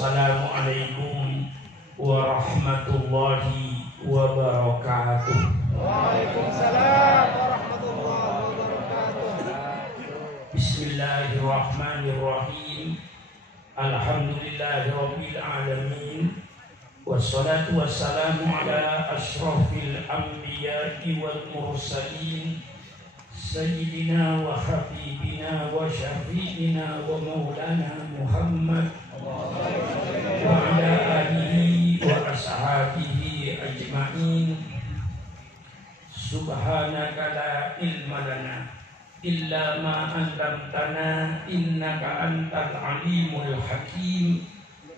Assalamualaikum warahmatullahi wabarakatuh. Waalaikumsalam warahmatullahi wabarakatuh. Bismillahirrahmanirrahim. Alhamdulillahirabbil alamin. Wassalatu wassalamu ala asyrafil anbiya'i wal mursalin. Sayyidina wa habibina wa syafi'ina wa maulana Muhammad wa ala alihi wa ashabihi ajma'in. Subhanaka la ilma lana illa ma 'allamtana innaka antal alimul hakim.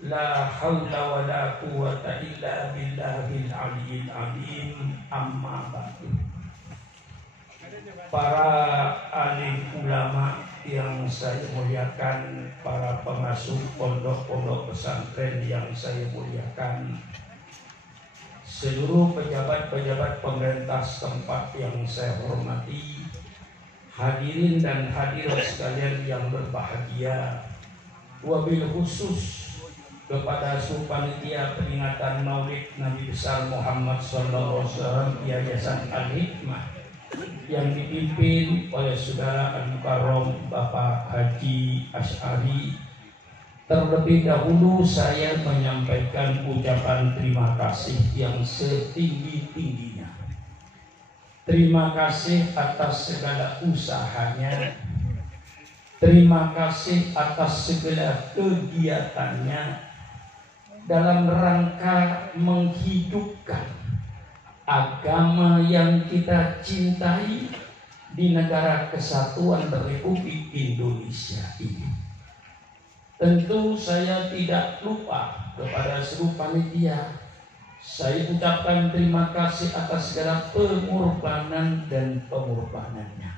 La haula wa la quwwata illa billahil aliyyil azim. Amma ba'du. Para alim ulama yang saya muliakan, para pengasuh pondok-pondok pesantren yang saya muliakan, seluruh pejabat-pejabat pemerintah setempat yang saya hormati, hadirin dan hadirat sekalian yang berbahagia, wabil khusus kepada panitia peringatan Maulid Nabi besar Muhammad SAW Yayasan Al-Hikmah yang dipimpin oleh Saudara Al-Mukarram Bapak Haji Asy'ari. Terlebih dahulu saya menyampaikan ucapan terima kasih yang setinggi-tingginya. Terima kasih atas segala usahanya. Terima kasih atas segala kegiatannya dalam rangka menghidupkan agama yang kita cintai di negara kesatuan Republik Indonesia ini. Tentu saya tidak lupa kepada seluruh panitia. Saya ucapkan terima kasih atas segala pengorbanan dan pengorbanannya.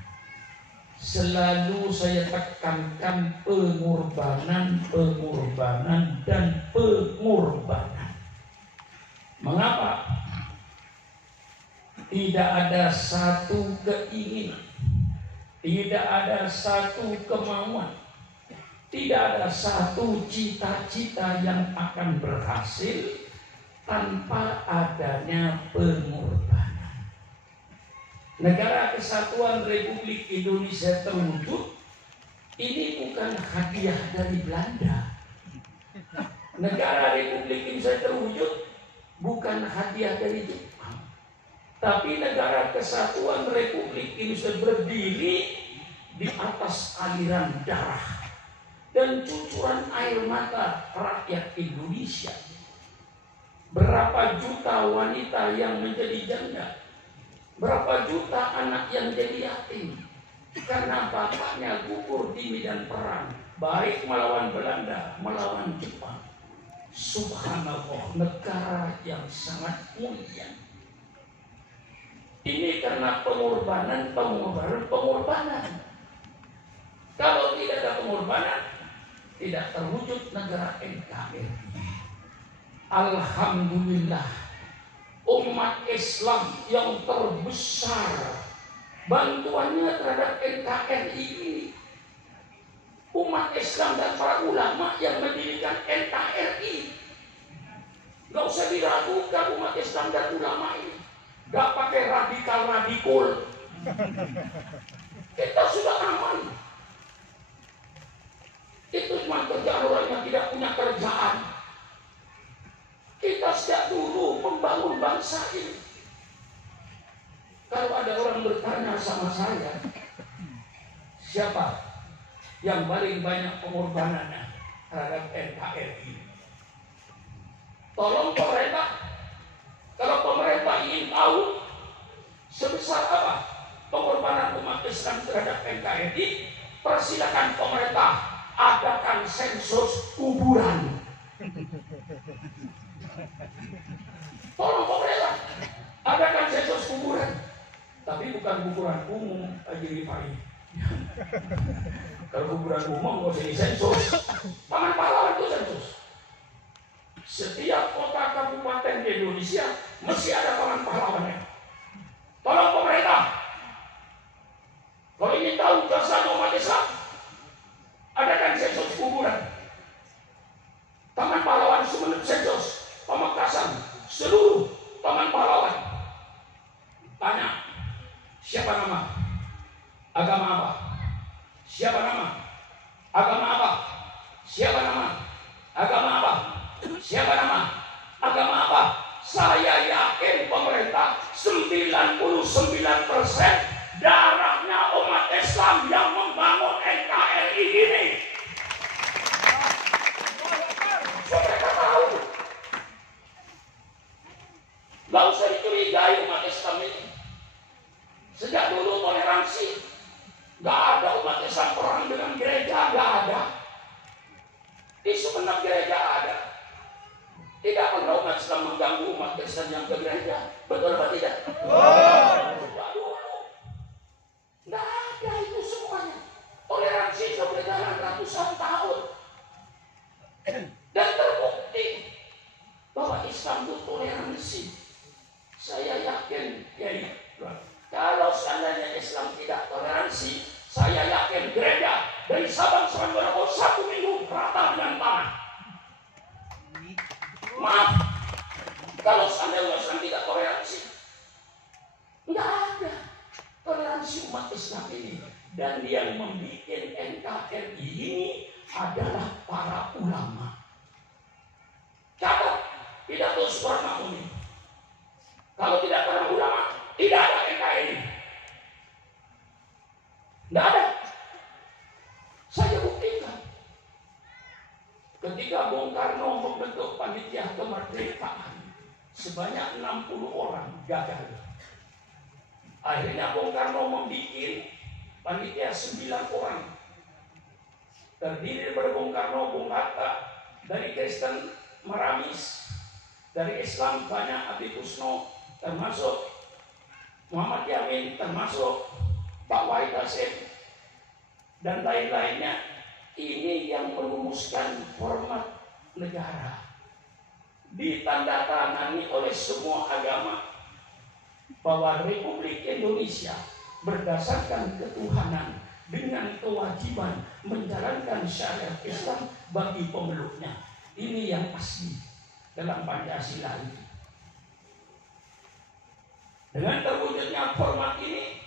Selalu saya tekankan pengorbanan, pengorbanan, dan pengorbanan. Mengapa? Tidak ada satu keinginan, tidak ada satu kemauan, tidak ada satu cita-cita yang akan berhasil tanpa adanya pengorbanan. Negara Kesatuan Republik Indonesia terwujud ini bukan hadiah dari Belanda. Negara Republik Indonesia terwujud bukan hadiah dari Jepang. Tapi negara Kesatuan Republik Indonesia berdiri di atas aliran darah dan cucuran air mata rakyat Indonesia. Berapa juta wanita yang menjadi janda, berapa juta anak yang jadi yatim karena bapaknya gugur di medan perang, baik melawan Belanda, melawan Jepang. Subhanallah, negara yang sangat mulia. Ini karena pengorbanan. Kalau tidak ada pengorbanan, tidak terwujud negara NKRI. Alhamdulillah, umat Islam yang terbesar bantuannya terhadap NKRI ini. Umat Islam dan para ulama yang mendirikan NKRI. Gak usah diragukan umat Islam dan ulama ini. Gak pakai radikal-radikul. Kita sudah aman. Itu cuma kerjaan orang yang tidak punya kerjaan. Kita sejak dulu membangun bangsa ini. Kalau ada orang bertanya sama saya, siapa yang paling banyak pengorbanannya terhadap NKRI? Tolong pemerintah. Kalau pemerintah ingin tahu sebesar apa pengorbanan umat Islam terhadap NKRI, persilakan pemerintah adakan sensus kuburan. Tolong pemerintah adakan sensus kuburan, tapi bukan kuburan umum, Haji Rifai. Kalau kuburan umum nggak usah disensus. Taman Pahlawan itu sensus. Setiap kota kabupaten di Indonesia mesti ada taman pahlawannya. Tolong pemerintah, kalau ingin tahu jasa umat Islam, adakan sensus kuburan. Taman pahlawan 99% darahnya umat Islam yang membangun NKRI ini. Mereka tahu. Gak usah dicurigai umat Islam ini. Sejak dulu toleransi. Gak ada umat Islam perang dengan gereja, gak ada. Di semenap gereja ada. Tidak pernah umat Islam mengganggu umat Kristen yang ke gereja. Betul apa tidak? Sejak dulu. Gak ada itu semuanya. Toleransi sudah berjalan ratusan tahun. Dan terbukti bahwa Islam itu toleransi. Saya yakin, kalau seandainya Islam tidak toleransi, saya yakin gereja dari Sabang sampai Merauke 1 minggu rata dengan tanah. Maaf, kalau seandainya Islam tidak toleransi, nggak ada toleransi umat Islam ini. Dan yang membuat NKRI ini adalah para ulama. Catat, tidak terus Sukarno. Kalau tidak para ulama, tidak ada NKRI. Tidak ada. Saya buktikan. Ketika Bung Karno membentuk panitia kemerdekaan, sebanyak 60 orang gagal. Akhirnya Bung Karno membuat panitia 9 orang. Terdiri dari Bung Karno, Bung Hatta, dari Kristen Maramis, dari Islam banyak Abi Kusno, termasuk Muhammad Yamin, termasuk Pak Wahid Hasim, dan lain-lainnya. Ini yang merumuskan format negara, ditandatangani oleh semua agama, bahwa Republik Indonesia berdasarkan ketuhanan dengan kewajiban menjalankan syariat Islam bagi pemeluknya. Ini yang pasti dalam Pancasila itu. Dengan terwujudnya format ini,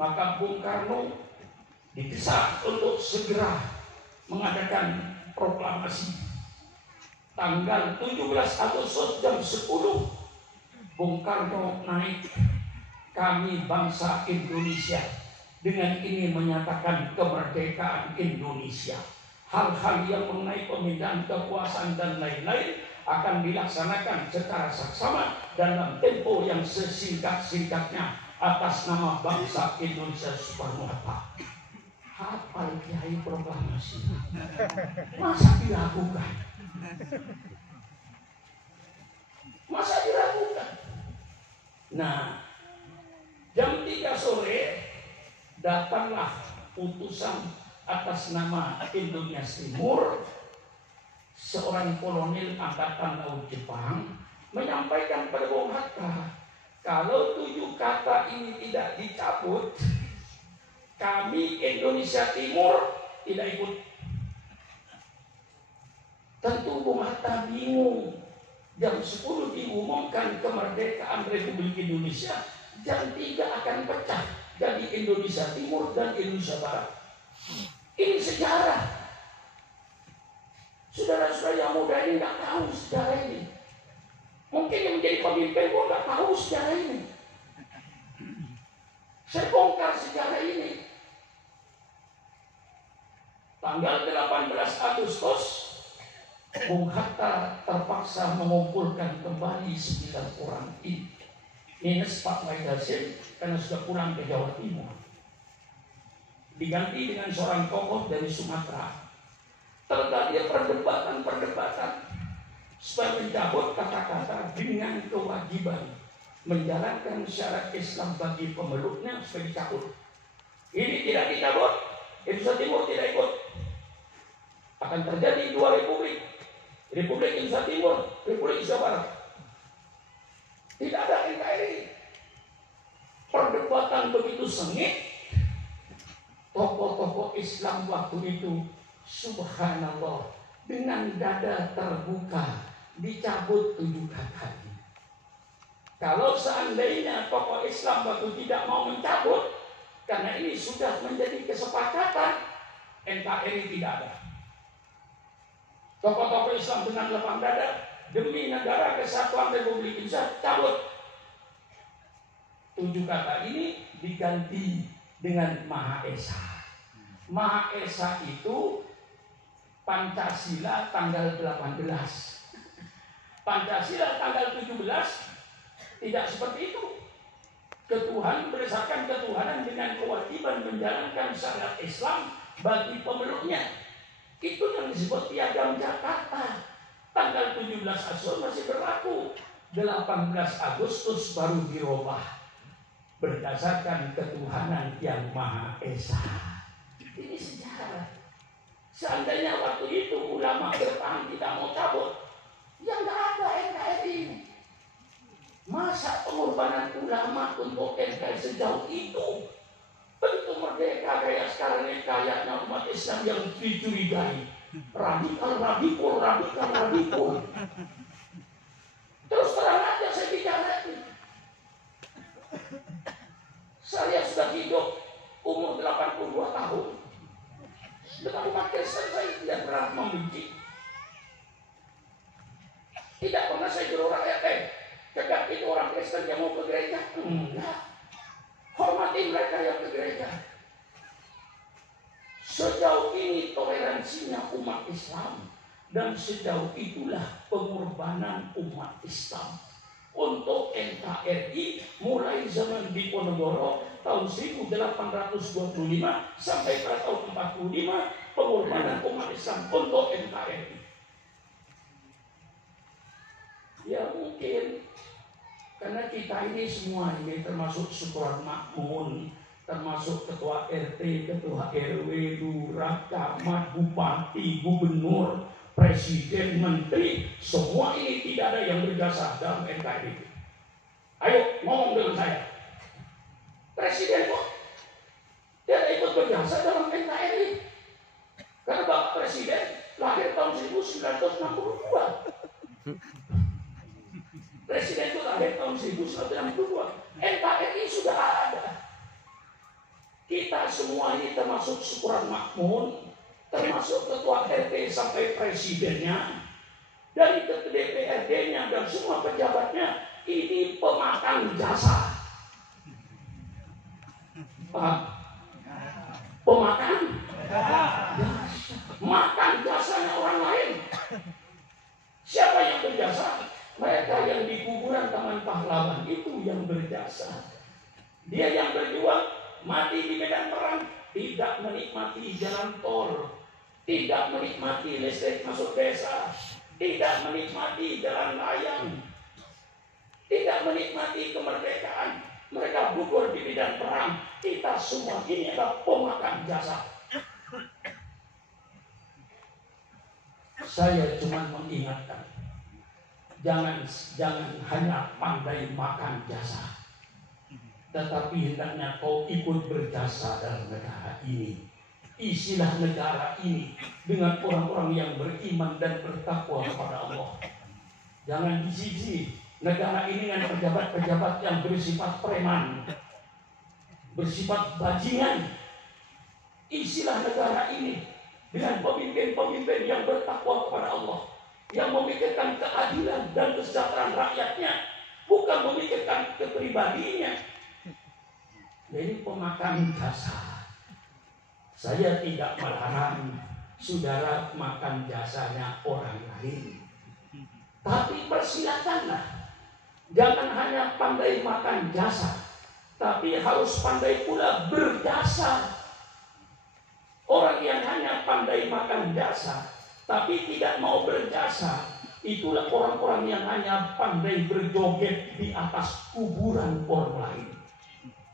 maka Bung Karno didesak untuk segera mengadakan proklamasi. Tanggal 17 Agustus jam 10, Bung Karno naik, kami bangsa Indonesia, dengan ini menyatakan kemerdekaan Indonesia. Hal-hal yang mengenai pemindahan kekuasaan dan lain-lain akan dilaksanakan secara saksama dalam tempo yang sesingkat-singkatnya atas nama bangsa Indonesia Soekarno-Hatta. Hafal Kiai proklamasi. Masa diragukan? Masa diragukan? Nah, jam 3 sore datanglah utusan atas nama Indonesia Timur, seorang kolonel angkatan laut Jepang menyampaikan pada Bung Hatta, kalau 7 kata ini tidak dicabut, kami Indonesia Timur tidak ikut. Tentu Bung Hatta bingung. Jam 10 diumumkan kemerdekaan Republik Indonesia, jam 3 akan pecah jadi Indonesia Timur dan Indonesia Barat. Ini sejarah. Saudara-saudara yang muda ini nggak tahu sejarah ini. Mungkin yang menjadi pemimpin pun nggak tahu sejarah ini. Saya bongkar sejarah ini. Tanggal 18 Agustus, Bung Hatta terpaksa mengumpulkan kembali 9 orang ini. Minus Pak Wahid Hasim karena sudah pulang ke Jawa Timur. Diganti dengan seorang tokoh dari Sumatera. Terjadi perdebatan supaya mencabut kata-kata dengan kewajiban menjalankan syarat Islam bagi pemeluknya supaya dicabut. Ini tidak dicabut, Indonesia Timur tidak ikut. Akan terjadi 2 republik, Republik Indonesia Timur, Republik Indonesia Barat. Tidak ada NKRI. Perdebatan begitu sengit. Tokoh-tokoh Islam waktu itu, subhanallah, dengan dada terbuka dicabut 7 kata. Kalau seandainya tokoh Islam waktu tidak mau mencabut, karena ini sudah menjadi kesepakatan, NKRI tidak ada. Tokoh-tokoh Islam dengan lapang dada, demi negara kesatuan Republik Indonesia, cabut. 7 kata ini diganti dengan Maha Esa. Maha Esa itu Pancasila tanggal 18. Pancasila tanggal 17 tidak seperti itu. Ketuhanan berdasarkan ketuhanan dengan kewajiban menjalankan syariat Islam bagi pemeluknya. Itu yang disebut Piagam Jakarta. Tanggal 17 Agustus masih berlaku. 18 Agustus baru dirubah berdasarkan ketuhanan yang Maha Esa. Ini sejarah. Seandainya waktu itu ulama bertahan tidak mau cabut, ya nggak ada NKRI ini. Masa pengorbanan ulama untuk NKRI sejauh itu? Begitu merdeka kayak sekarang ini kayaknya umat Islam yang dicurigai radikal. Terus terang aja saya bicara ini. Saya sudah hidup umur 82 tahun. Dengan umat Kristen saya tidak pernah membenci. Tidak pernah saya berorang cegah itu orang Kristen yang mau ke gereja. Enggak. Hormati mereka yang ke gereja. Sejauh ini toleransinya umat Islam. Dan sejauh itulah pengorbanan umat Islam untuk NKRI mulai zaman Diponegoro tahun 1825 sampai pada tahun 45 pengorbanan umat Islam untuk NKRI. Ya mungkin karena kita ini semua ini termasuk Syukuran Makmun, termasuk ketua RT, ketua RW, lurah, camat, bupati, gubernur, presiden, menteri, semua ini tidak ada yang berjasa dalam NKRI. Ayo ngomong dengan saya. Presiden kok tidak ikut berjasa dalam NKRI. Karena Bapak Presiden lahir tahun 1962. Presiden itu lahir tahun 1962. NKRI sudah ada. Kita semua ini termasuk Syukuran Makmun, termasuk ketua RT sampai presidennya, dari DPRD-nya dan semua pejabatnya, ini pemakan jasa. Pemakan jasa. Makan jasanya orang lain. Siapa yang berjasa? Mereka yang di kuburan Taman Pahlawan itu yang berjasa. Dia yang berjuang mati di medan perang, tidak menikmati jalan tol, tidak menikmati listrik masuk desa, tidak menikmati jalan layang, tidak menikmati kemerdekaan. Mereka gugur di medan perang. Kita semua ini adalah pemakan jasa. Saya cuma mengingatkan, jangan hanya pandai makan jasa, tetapi hendaknya kau ikut berjasa dalam negara ini. Isilah negara ini dengan orang-orang yang beriman dan bertakwa kepada Allah. Jangan diisi negara ini dengan pejabat-pejabat yang bersifat preman, bersifat bajingan. Isilah negara ini dengan pemimpin-pemimpin yang bertakwa kepada Allah, yang memikirkan keadilan dan kesejahteraan rakyatnya, bukan memikirkan kepribadiannya. Jadi pemakan jasa. Saya tidak melarang saudara makan jasanya orang lain, tapi persilakanlah. Jangan hanya pandai makan jasa, tapi harus pandai pula berjasa. Orang yang hanya pandai makan jasa tapi tidak mau berjasa, itulah orang-orang yang hanya pandai berjoget di atas kuburan orang lain.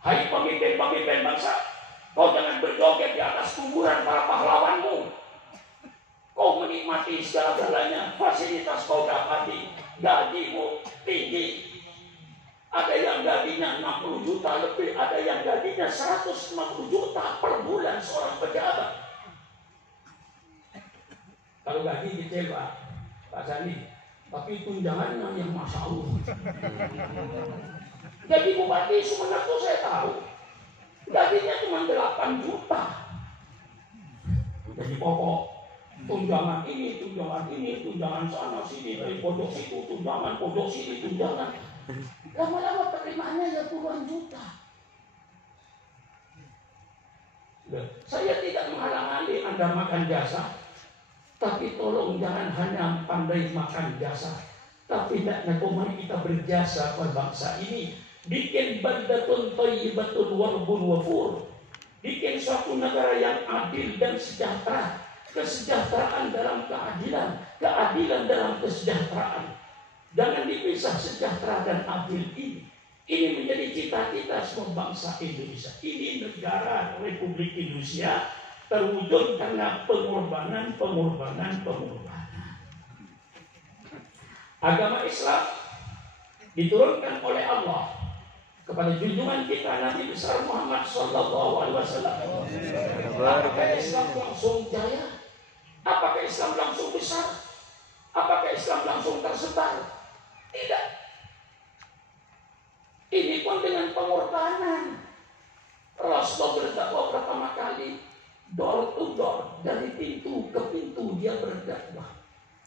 Hai pemimpin-pemimpin bangsa, kau jangan berjoget di atas kuburan para pahlawanmu. Kau menikmati segala-galanya, fasilitas kau dapati, gajimu tinggi. Ada yang gajinya 60 juta lebih, ada yang gajinya 150 juta per bulan seorang pejabat. Kalau gaji kecewa, Pak Sandi, tapi tunjangannya yang Masya Allah. Jadi Bupati Sumeneb itu saya tahu, gajinya cuma 8 juta. Jadi pokok, tunjangan ini, tunjangan sana, sini, dari pojok situ, tunjangan, pojok sini, tunjangan. Lama-lama penerimaannya ya puluhan juta. Saya tidak menghalang-halangi Anda makan jasa, tapi tolong jangan hanya pandai makan jasa, tapi hendaknya mari kita berjasa pada bangsa ini, bikin baldatun thayyibatun warbun wafur, bikin suatu negara yang adil dan sejahtera, kesejahteraan dalam keadilan, keadilan dalam kesejahteraan. Jangan dipisah sejahtera dan adil ini. Ini menjadi cita-cita semua bangsa Indonesia. Ini negara Republik Indonesia terwujud karena pengorbanan. Agama Islam diturunkan oleh Allah kepada junjungan kita Nabi besar Muhammad SAW. Apakah Islam langsung jaya? Apakah Islam langsung besar? Apakah Islam langsung tersebar? Tidak. Ini pun dengan pengorbanan. Rasulullah berdakwah pertama kali door to door, dari pintu ke pintu dia berdakwah,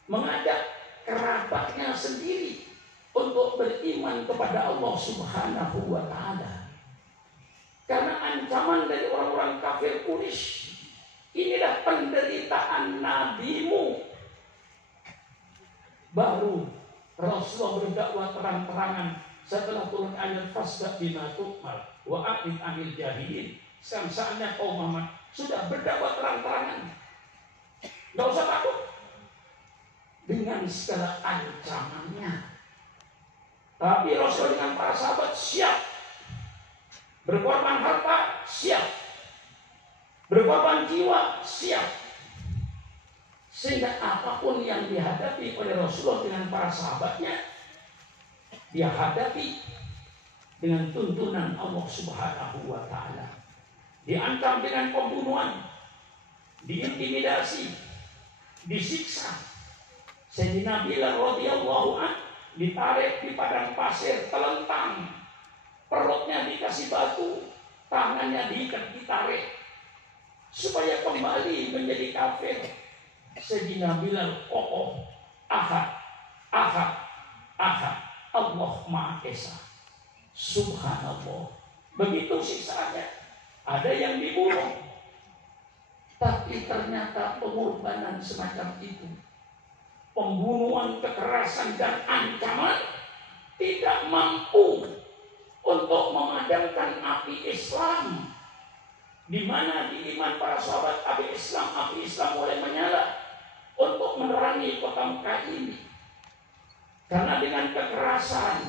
mengajak kerabatnya sendiri untuk beriman kepada Allah Subhanahu wa Ta'ala. Karena ancaman dari orang-orang kafir Quraisy, inilah penderitaan nabimu. Baru Rasulullah berdakwah terang-terangan setelah turun ayat fasda bima tu'mal wa aqim anil jahilin. Sekarang saatnya kaum Muhammad sudah berdakwah terang-terangan. Tidak usah takut dengan segala ancamannya. Tapi Rasul dengan para sahabat siap berkorban harta, siap berkorban jiwa, siap. Sehingga apapun yang dihadapi oleh Rasulullah dengan para sahabatnya, dia hadapi dengan tuntunan Allah Subhanahu wa Ta'ala. Diancam dengan pembunuhan, diintimidasi, disiksa. Sayyidina Bilal radhiyallahu anhu ditarik di padang pasir, telentang, perutnya dikasih batu, tangannya diikat, ditarik supaya kembali menjadi kafir. Sayyidina Bilal kokoh, ahad, Allah Maha Esa. Subhanallah. Begitu siksaannya. Ada yang dibunuh, tapi ternyata pengorbanan semacam itu, pembunuhan, kekerasan dan ancaman tidak mampu untuk memadamkan api Islam. Di mana di iman para sahabat api Islam mulai menyala untuk menerangi kota Mekah ini. Karena dengan kekerasan,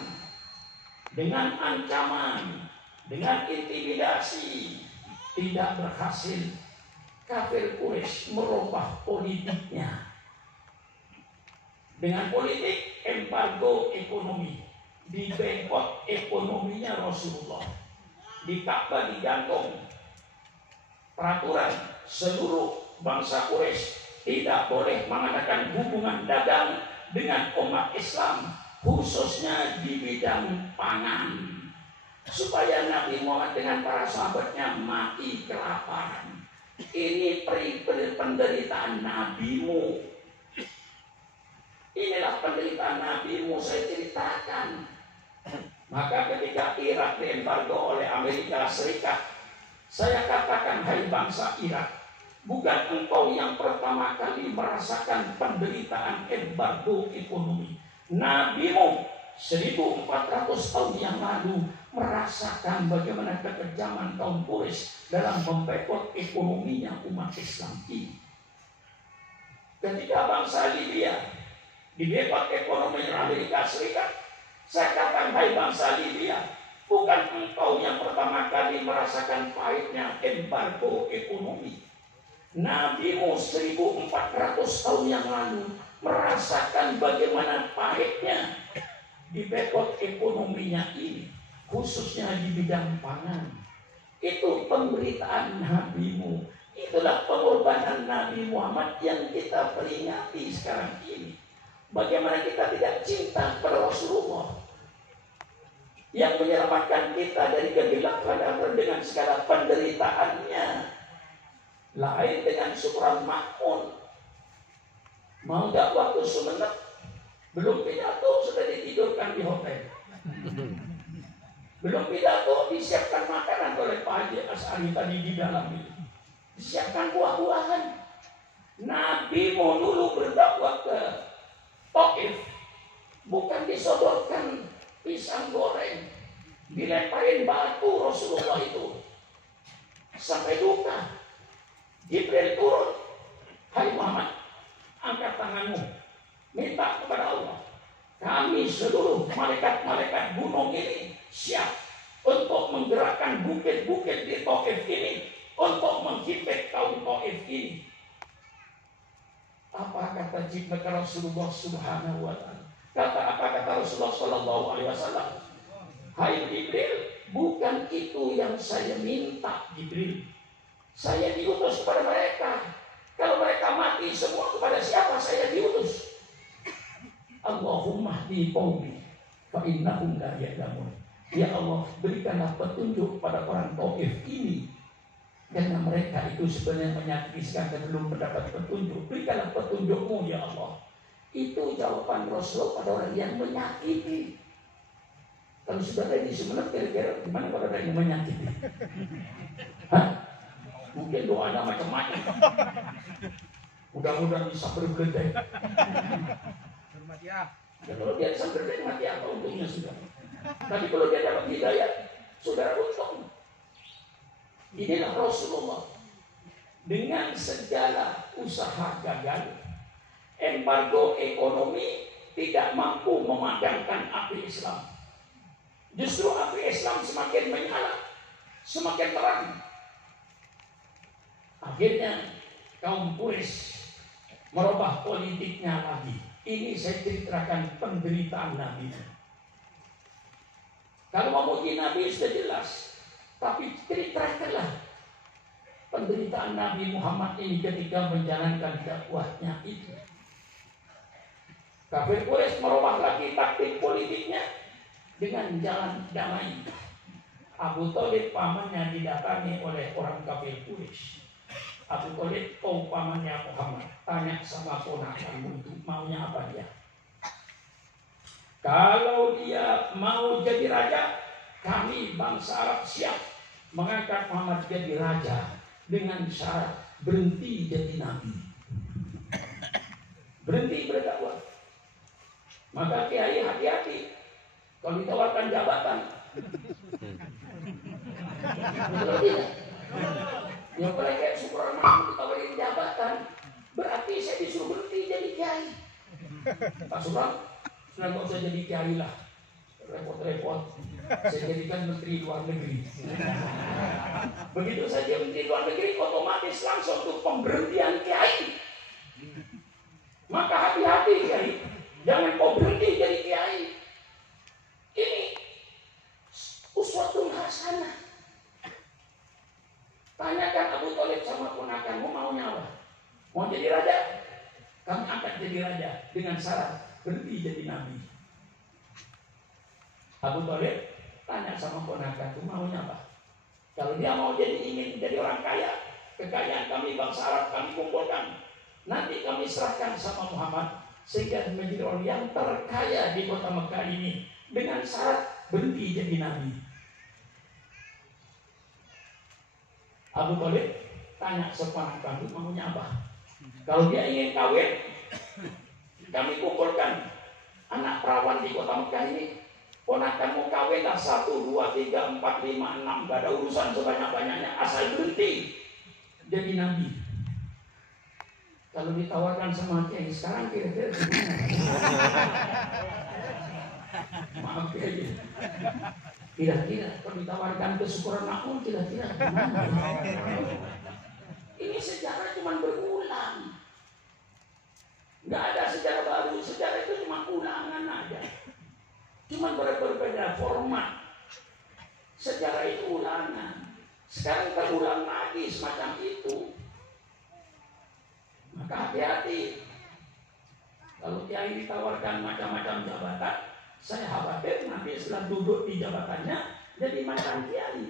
dengan ancaman, dengan intimidasi tidak berhasil, kafir Quraisy merubah politiknya. Dengan politik embargo ekonomi, dibekot ekonominya Rasulullah. Di Ka'bah digantung peraturan seluruh bangsa Quraisy tidak boleh mengadakan hubungan dagang dengan umat Islam, khususnya di bidang pangan, supaya Nabi Muhammad dengan para sahabatnya mati kelaparan. Ini penderitaan nabimu. Inilah penderitaan nabimu, saya ceritakan. Maka ketika Irak diembargo oleh Amerika Serikat, saya katakan, hai bangsa Irak, bukan engkau yang pertama kali merasakan penderitaan embargo ekonomi. Nabimu 1400 tahun yang lalu merasakan bagaimana kekejaman kaum Quraisy dalam membekot ekonominya umat Islam ini. Ketika bangsa Libya dibekot ekonomi Amerika Serikat, saya katakan, hai bangsa Libya, bukan engkau yang pertama kali merasakan pahitnya embargo ekonomi. Nabimu 1400 tahun yang lalu merasakan bagaimana pahitnya dibekot ekonominya ini, khususnya di bidang pangan. Itu pemberitaan nabimu. Itulah pengorbanan Nabi Muhammad yang kita peringati sekarang ini. Bagaimana kita tidak cinta kepada Rasulullah yang menyelamatkan kita dari kegelapan dengan segala penderitaannya. Lain dengan syukuran makmun. Mau gak waktu semenit belum pidato sudah ditidurkan di hotel. Belum pidato, disiapkan makanan oleh Pak Haji Asy'ari tadi di dalam itu. Disiapkan buah-buahan. Nabi mau dulu berdakwah ke Taif, bukan disodorkan pisang goreng, dilemparin batu Rasulullah itu sampai duka. Jibril turun, hai Muhammad, angkat tanganmu, minta kepada Allah. Kami seluruh malaikat-malaikat gunung ini siap untuk menggerakkan bukit-bukit di Taif ini untuk menghimpit kaum Taif ini. Apa kata Jibril ke Rasulullah Subhanahu wa Ta'ala? Apa kata Rasulullah Sallallahu Alaihi Wasallam? Hai Jibril, bukan itu yang saya minta, Jibril. Saya diutus kepada mereka. Kalau mereka mati semua, kepada siapa saya diutus? Allahumma hdi qaumi fa innahum la ya'lamun. Ya Allah, berikanlah petunjuk pada orang Taif ini, karena mereka itu sebenarnya menyakiti dan belum mendapat petunjuk. Berikanlah petunjukmu ya Allah. Itu jawaban Rasul pada orang yang menyakiti. Kalau sudah ada di Sumeneb, kira-kira gimana kalau ada yang menyakiti? Hah? Mungkin doanya macam-macam. Mudah-mudahan bisa berbeledai. Ya, kalau dia bisa berbeledai, mati apa untungnya sudah. Tapi kalau dia dapat hidayah, saudara untung. Inilah Rasulullah. Dengan segala usaha gagal, embargo ekonomi tidak mampu memadamkan api Islam. Justru api Islam semakin menyala, semakin terang. Akhirnya kaum Quraisy merubah politiknya lagi. Ini saya ceritakan penderitaan Nabi. Kalau memuji Nabi sudah jelas, tapi ceritakanlah penderitaan Nabi Muhammad ini ketika menjalankan dakwahnya itu. Kafir Quraisy merubah lagi taktik politiknya dengan jalan damai. Abu Thalib pamannya didatangi oleh orang kafir Quraisy. Abu Thalib pamannya Muhammad, tanya sama ponakanmu itu maunya apa dia? Kalau dia mau jadi raja, kami bangsa Arab siap mengangkat Muhammad jadi raja dengan syarat berhenti jadi nabi, berhenti berdakwah. Maka kiai hati-hati kalau ditawarkan jabatan. Betul tidak? Yang paling kayak Superman ditawarin jabatan, berarti saya disuruh berhenti jadi kiai. Pak Subhan, sudah nggak usah jadi kiai lah, repot-repot. Saya jadikan menteri luar negeri. Begitu saja menteri luar negeri, otomatis langsung untuk pemberhentian kiai. Maka hati-hati kiai, jangan kau berhenti jadi kiai. Ini uswatun hasanah. Tanyakan Abu Thalib sama ponakanmu maunya apa? Mau jadi raja? Kami angkat jadi raja dengan syarat berhenti jadi nabi. Abu Thalib tanya sama ponakanku maunya apa? Kalau dia mau ingin jadi orang kaya, kekayaan kami bangsa Arab kami kumpulkan. Nanti kami serahkan sama Muhammad sehingga menjadi orang yang terkaya di kota Mekah ini dengan syarat berhenti jadi nabi. Abu Thalib tanya seponakanku maunya apa? Kalau dia ingin kawin, kami kumpulkan anak perawan di kota Mekah ini. Ponakanmu kawinlah 1, 2, 3, 4, 5, 6, gak ada urusan sebanyak-banyaknya, asal berhenti jadi nabi. Kalau ditawarkan sama kiai sekarang kira-kira gimana? Maaf kiai. Kira-kira kalau ditawarkan kesyukuran makmum kira-kira gimana? Ini sejarah cuma berulang. Nggak ada sejarah baru. Sejarah itu cuma ulangan aja. Cuma berbeda format. Sejarah itu ulangan. Sekarang terulang lagi semacam itu. Maka hati-hati. Kalau kiai ditawarkan macam-macam jabatan, saya khawatir nanti setelah duduk di jabatannya jadi mantan kiai.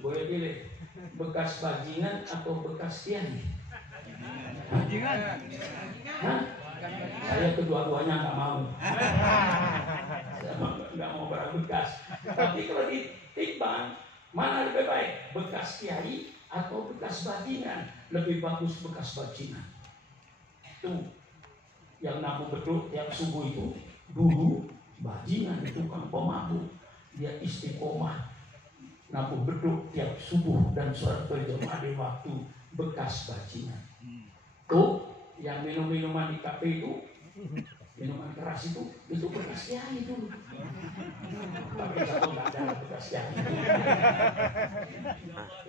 Boleh pilih bekas bajingan atau bekas kiai? Bajingan. Hah? Saya kedua-duanya nggak mau. Saya nggak mau barang bekas. Tapi kalau ditimbang, mana lebih baik? Bekas kiai atau bekas bajingan? Lebih bagus bekas bajingan. Itu yang nabu beduk tiap subuh itu dulu bajingan itu kan pemabuk. Dia istiqomah nabu beduk tiap subuh dan sholat berjamaah di waktu, bekas bajingan. Tuh yang minum-minuman di kafe itu, minuman keras itu bekas kiai itu. Tapi satu nggak ada bekas kiai.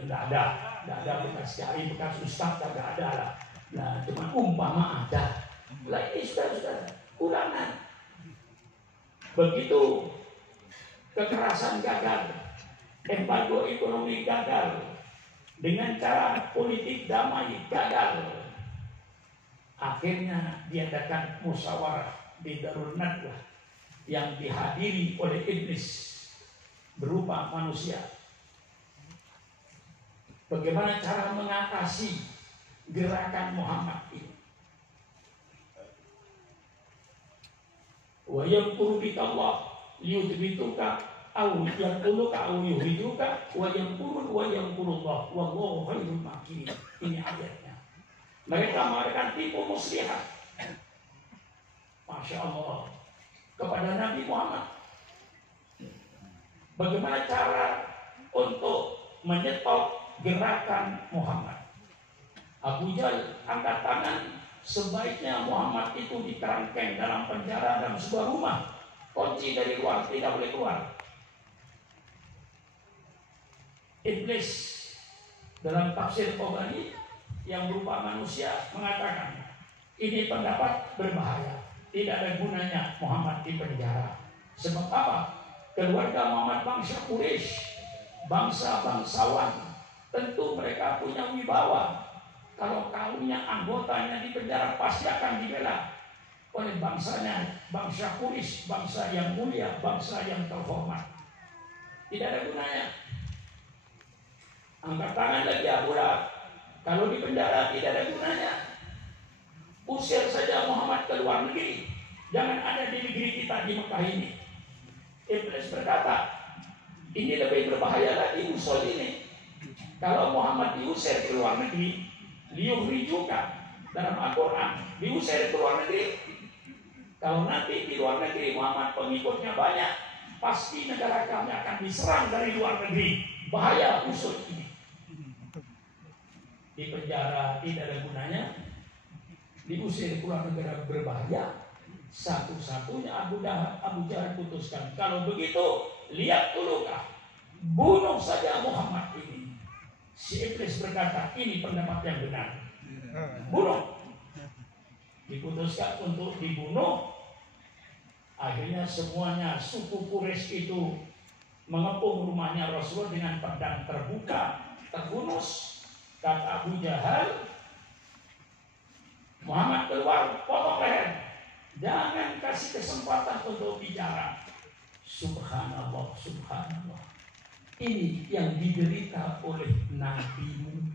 Nggak ada bekas kiai, bekas ustaz nggak ada lah. Nah, cuma umpama ada. Lah ini sudah ulangan. Begitu kekerasan gagal, embargo ekonomi gagal, dengan cara politik damai gagal. Akhirnya diadakan musyawarah di Darul Nadwah yang dihadiri oleh iblis berupa manusia. Bagaimana cara mengatasi gerakan Muhammad ini? Wa yamkuru bikallah liyuthbituka aw yaquluka aw yuhriduka wa yamkurullah wallahu khairul makirin. Ini ayatnya. Mereka mengadakan tipu muslihat, Masya Allah, kepada Nabi Muhammad. Bagaimana cara untuk menyetop gerakan Muhammad? Abu Jahal angkat tangan, sebaiknya Muhammad itu dikerangkeng dalam penjara dalam sebuah rumah, kunci dari luar, tidak boleh keluar. Iblis dalam tafsir Qobani yang berupa manusia mengatakan ini pendapat berbahaya, tidak ada gunanya Muhammad di penjara. Sebab apa? Keluarga Muhammad bangsa Quraisy, bangsa-bangsawan, tentu mereka punya wibawa. Kalau kaumnya, anggotanya di penjara pasti akan dibela oleh bangsanya, bangsa Quraisy, bangsa yang mulia, bangsa yang terhormat. Tidak ada gunanya. Angkat tangan lagi Abu Lahab. Kalau di penjara tidak ada gunanya. Usir saja Muhammad ke luar negeri. Jangan ada di negeri kita di Mekah ini. Iblis berkata, ini lebih berbahaya lagi usul ini. Kalau Muhammad diusir ke luar negeri, liyukhrijuka dalam Al-Quran, diusir ke luar negeri. Kalau nanti di luar negeri Muhammad pengikutnya banyak, pasti negara kami akan diserang dari luar negeri. Bahaya usul ini. Di penjara tidak ada gunanya, diusir keluar negara berbahaya. Satu-satunya Abu Jahal putuskan, kalau begitu lihat dulu kah, bunuh saja Muhammad ini. Si iblis berkata, ini pendapat yang benar, bunuh. Diputuskan untuk dibunuh. Akhirnya semuanya suku Quraisy itu mengepung rumahnya Rasulullah dengan pedang terbuka, terhunus. Kata Abu Jahal, Muhammad keluar, potong leher. Jangan kasih kesempatan untuk bicara. Subhanallah, subhanallah. Ini yang diderita oleh nabimu.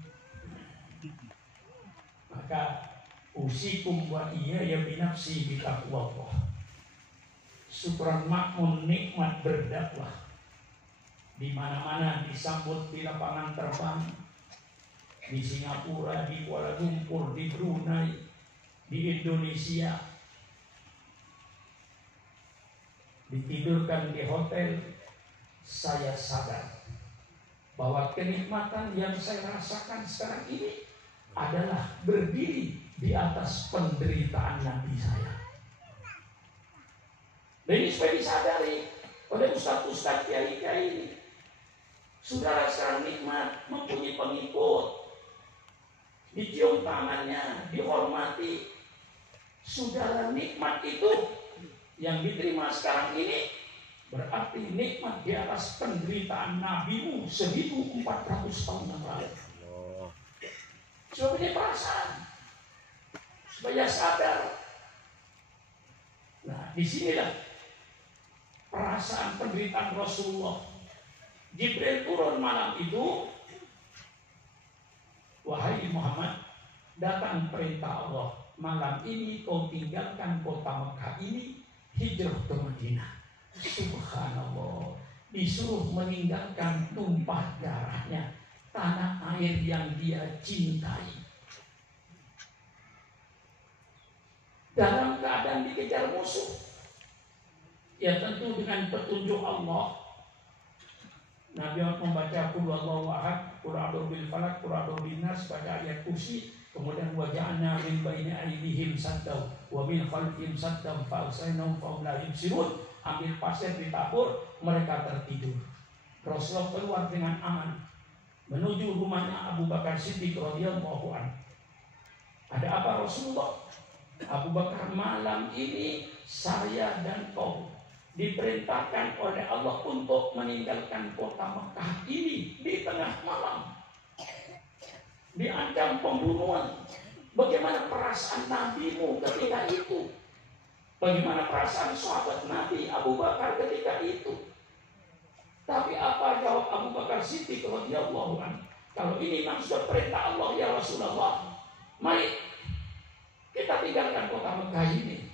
Maka usikum wa iyaya binafsi bitaqwallah. Syukran makmun nikmat berdakwah. Di mana-mana disambut di lapangan terbang, di Singapura, di Kuala Lumpur, di Brunei, di Indonesia, ditidurkan di hotel. Saya sadar bahwa kenikmatan yang saya rasakan sekarang ini adalah berdiri di atas penderitaan Nabi saya. Dan ini supaya disadari oleh ustaz-ustaz kiai-kiai ini. Saudara sekarang nikmat mempunyai pengikut, dicium tangannya, dihormati. Saudara nikmat itu yang diterima sekarang ini berarti nikmat di atas penderitaan nabimu 1400 tahun yang lalu. Supaya perasaan, supaya sadar. Nah, disinilah perasaan penderitaan Rasulullah. Jibril turun malam itu, wahai Muhammad, datang perintah Allah, malam ini kau tinggalkan kota Mekah ini, hijrah ke Madinah. Subhanallah, disuruh meninggalkan tumpah darahnya, tanah air yang dia cintai, dalam keadaan dikejar musuh. Ya tentu dengan petunjuk Allah. Nabi membaca Qul huwallahu ahad, Qul a'udzu bil falaq, Qul a'udzu bin nas, baca ayat kursi, kemudian waja'na min baini aydihim saddaw wa min khalfihim saddaw fa arsalnahum fa hum la yubsirun. Ambil pasir ditabur, mereka tertidur. Rasulullah keluar dengan aman menuju rumahnya Abu Bakar Siddiq radhiyallahu anhu. Ada apa Rasulullah? Abu Bakar, malam ini saya dan kau diperintahkan oleh Allah untuk meninggalkan kota Mekah ini di tengah malam, diancam pembunuhan. Bagaimana perasaan nabimu ketika itu? Bagaimana perasaan sahabat Nabi Abu Bakar ketika itu? Tapi apa jawab Abu Bakar Siddiq radhiyallahu anhu? Kalau ini memang sudah perintah Allah ya Rasulullah, mari kita tinggalkan kota Mekah ini.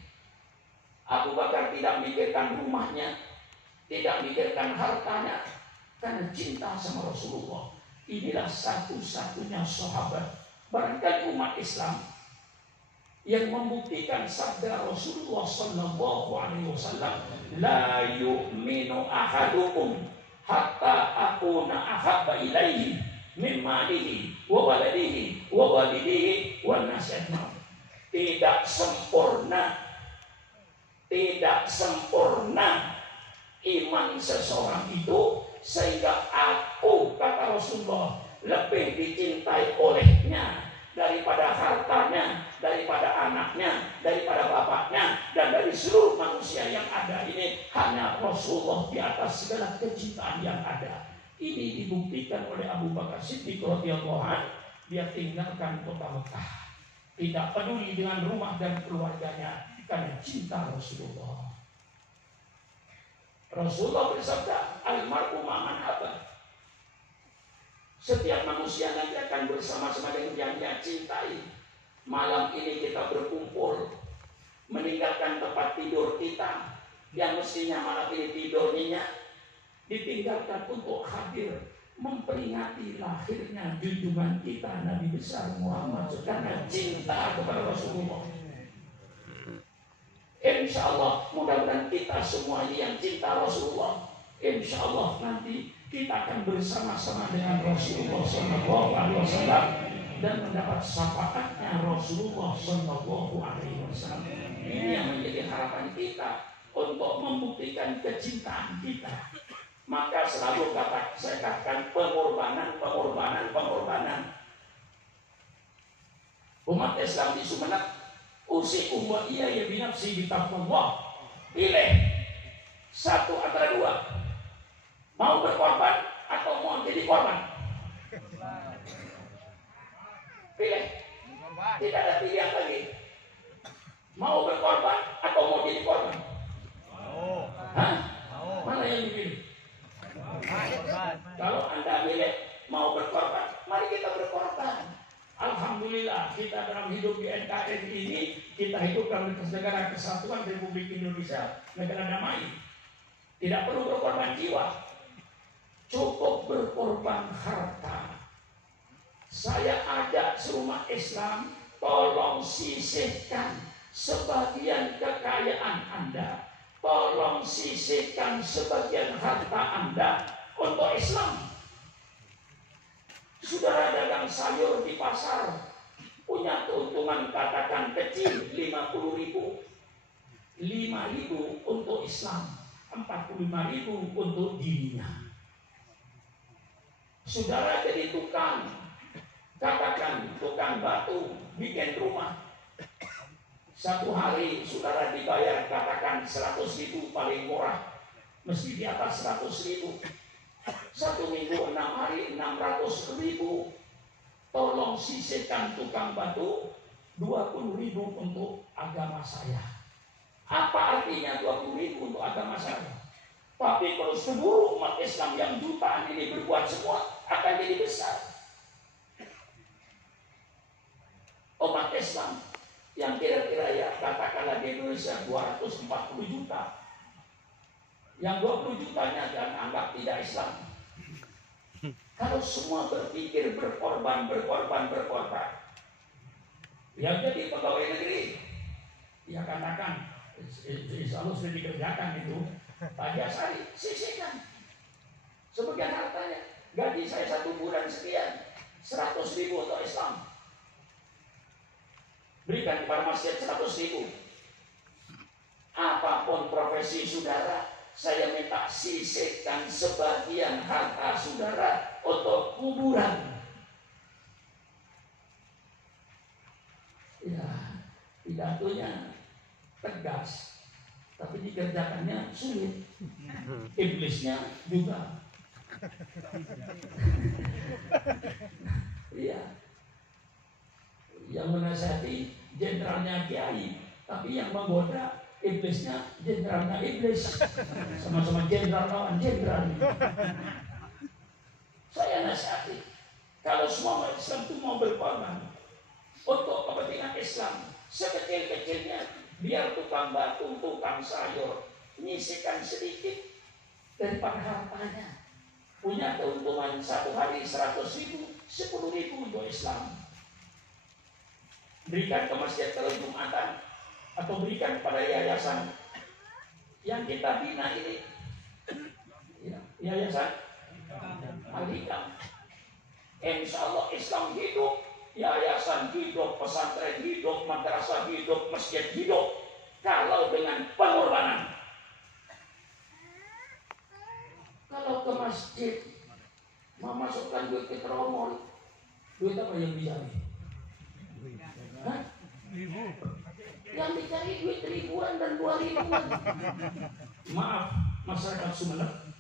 Abu Bakar tidak mikirkan rumahnya, tidak mikirkan hartanya, karena cinta sama Rasulullah. Inilah satu-satunya sahabat, barangkali umat Islam, yang membuktikan sabda Rasulullah sallallahu alaihi wasallam, la yu'minu ahadukum hatta akuna ahabba ilaihi min malihi wa waladihi wa walidihi wan nasi ajma'in. Tidak sempurna iman seseorang itu sehingga aku, kata Rasulullah, lebih dicintai olehnya daripada hartanya, daripada anaknya, daripada bapaknya, dan dari seluruh manusia yang ada ini. Hanya Rasulullah di atas segala kecintaan yang ada. Ini dibuktikan oleh Abu Bakar Siddiq radhiyallahu anhu. Dia tinggalkan kota Mekah, tidak peduli dengan rumah dan keluarganya, karena cinta Rasulullah. Rasulullah bersabda, almarhum man habba. Setiap manusia nanti akan bersama-sama dengan yang dia cintai. Malam ini kita berkumpul, meninggalkan tempat tidur kita yang mestinya malam ini tidur nyenyak, ditinggalkan untuk hadir memperingati lahirnya junjungan kita Nabi besar Muhammad karena cinta kepada Rasulullah. Insya Allah mudah-mudahan kita semua ini yang cinta Rasulullah, insya Allah nanti kita akan bersama-sama dengan Rasulullah Sallallahu Alaihi Wasallam dan mendapat syafaatnya Rasulullah Sallallahu Alaihi Wasallam. Ini yang menjadi harapan kita untuk membuktikan kecintaan kita. Maka selalu saya katakan pengorbanan. Umat Islam di Sumeneb, usikum wa iyaya binafsi bitaqwallah. Pilih satu antara dua, mau berkorban atau mau jadi korban. Pilih, tidak ada pilihan lagi. Mau berkorban atau mau jadi korban? Hah? Mana yang dipilih? Kalau Anda milih mau berkorban, mari kita berkorban. Alhamdulillah kita dalam hidup di NKRI ini, kita hidup dalam negara kesatuan Republik Indonesia, negara damai. Tidak perlu berkorban jiwa, cukup berkorban harta. Saya ajak serumat Islam, tolong sisihkan sebagian kekayaan Anda, tolong sisihkan sebagian harta Anda untuk Islam. Saudara dagang sayur di pasar punya keuntungan katakan kecil 50.000, 5.000 untuk Islam, 45.000 untuk dirinya. Saudara jadi tukang, katakan tukang batu bikin rumah, satu hari saudara dibayar katakan 100.000 paling murah, mesti di atas 100.000. 1 minggu 6 hari 600.000. Tolong sisihkan tukang batu 20.000 untuk agama saya. Apa artinya 20.000 untuk agama saya? Tapi kalau seluruh umat Islam yang jutaan ini berbuat semua, akan jadi besar. Umat Islam yang kira-kira ya katakanlah di Indonesia 240 juta. Yang 20 jutanya jangan anggap tidak Islam. Kalau semua berpikir berkorban, yang jadi pegawai negeri, ya katakan, insya Allah sudah dikerjakan itu, Pak Jasari, sisihkan sebagian hartanya. Gaji saya 1 bulan sekian, 100.000 untuk Islam. Berikan kepada masjid 100.000. Apapun profesi saudara, saya minta sisihkan sebagian harta saudara untuk kuburan. Ya, pidatonya tegas, tapi dikerjakannya sulit. Iblisnya juga. Iya. Yang menasihati jenderalnya kiai, tapi yang menggoda iblisnya jenderalnya iblis. Sama-sama jenderal lawan jenderal. Saya nasihati, kalau semua umat Islam itu mau berkorban untuk kepentingan Islam, sekecil-kecilnya, biar tukang batu, tukang sayur nyisikan sedikit daripada hartanya. Punya keuntungan 1 hari 100.000, 10.000 untuk Islam. Berikan ke masjid kalau Jumatan, atau berikan pada yayasan yang kita bina ini. Yayasan Al-Hikam. Insya Allah Islam hidup, yayasan hidup, pesantren hidup, madrasah hidup, masjid hidup, kalau dengan pengorbanan. Kalau ke masjid memasukkan duit ke tromol, duit apa yang dicari? Hah? Yang dicari duit ribuan dan 2.000-an. Maaf masyarakat Sumeneb,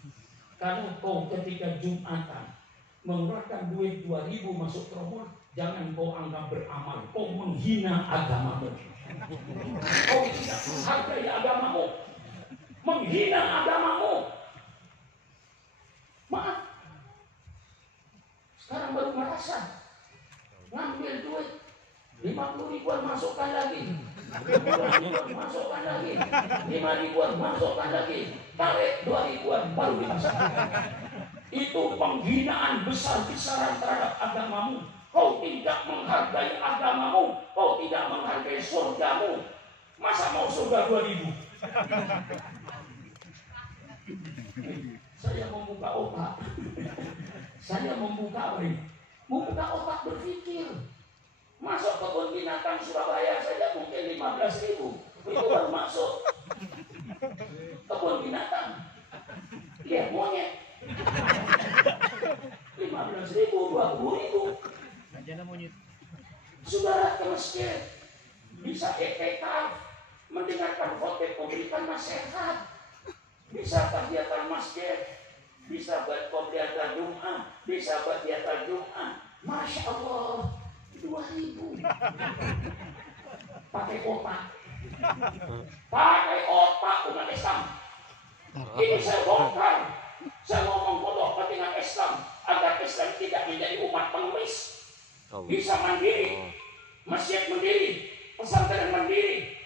kalau kau ketika Jumatan mengeluarkan duit 2.000 masuk tromol, jangan kau anggap beramal, kau menghina agamamu. Kau tidak menghargai agamamu, menghina agamamu. Maaf, sekarang baru merasa ngambil duit 50.000-an masukkan lagi, 50.000-an masukkan lagi, 5.000-an masukkan lagi, tarik 2.000-an baru dimasukkan. Itu penghinaan besar-besaran terhadap agamamu. Kau tidak menghargai agamamu, kau tidak menghargai surgamu. Masa mau surga 2.000? Saya membuka otak. Saya membuka apa ini? Membuka otak berpikir. Masuk kebun binatang Surabaya saja mungkin 15.000. Itu baru masuk kebun binatang. Lihat monyet. 15.000, 20.000. Saudara ke masjid bisa etikaf, mendengarkan khotbah, memberikan nasihat, bisa kegiatan masjid, bisa buat kegiatan Jumat, bisa buat kegiatan Jumat. Masya Allah, 2.000. Pakai otak, umat Islam. Ini saya bongkar. Saya ngomong bodoh kepentingan Islam agar Islam tidak menjadi umat pengemis. Bisa mandiri, masjid mandiri, pesantren mandiri,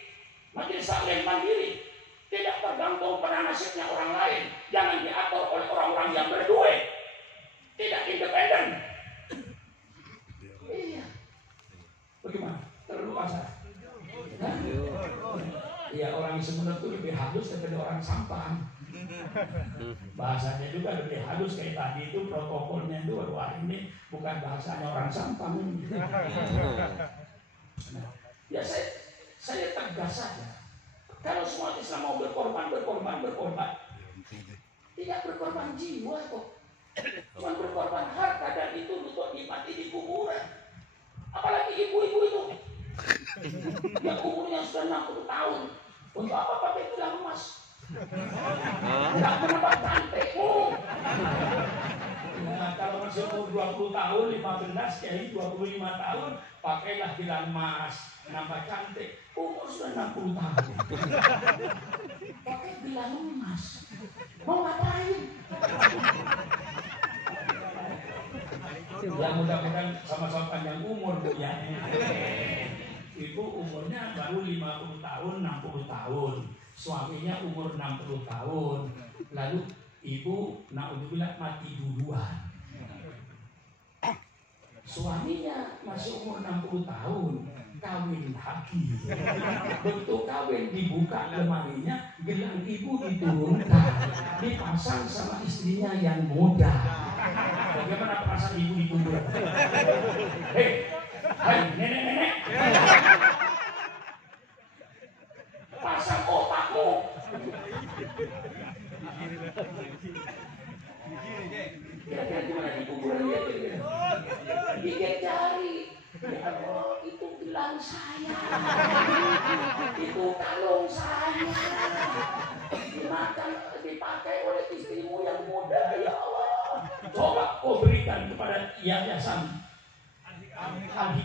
majelis taklim mandiri, tidak tergantung pada nasibnya orang lain, jangan diatur oleh orang-orang yang berduit, tidak independen. Iya, bagaimana? Terluasa. Iya, orang Sumeneb itu lebih halus daripada orang Sampang. Bahasanya juga lebih halus kayak tadi itu, protokolnya itu, wah ini bukan bahasanya orang Sampang. Nah, ya saya tegas saja. Kalau semua Islam mau berkorban, tidak berkorban jiwa kok, cuma berkorban harta, dan itu untuk dimati di kuburan. Apalagi ibu-ibu itu, yang umurnya sudah 60 tahun, untuk apa pakai gelang emas? Tidak menambah cantikmu. Nah, kalau masih umur 20 tahun, 15, jadi 25 tahun, pakailah gelang emas, nambah cantik. Umur sudah 60 tahun, pakai gelang emas, mau ngapain? Ya mudah-mudahan sama-sama panjang umur Bu ya. Ibu umurnya umurnya baru 50 tahun, 60 tahun. Suaminya umur 60 tahun. Lalu ibu naudzubillah mati duluan. Suaminya masih umur 60 tahun, kawin lagi. Bentuk kawin dibuka lemarinya, gelang ibu diturunkan, dipasang sama istrinya yang muda. Bagaimana perasaan ibu di kuburan? Hei, hai nenek-nenek, pasang otakmu. Kira-kira gimana di kuburan dia? Gigit jari. Ya Allah, itu gelang saya. Itu kalung saya. Dimakan, dipakai oleh istrimu yang muda. Ya Allah. Coba kau berikan kepada yayasan Al-Hikam.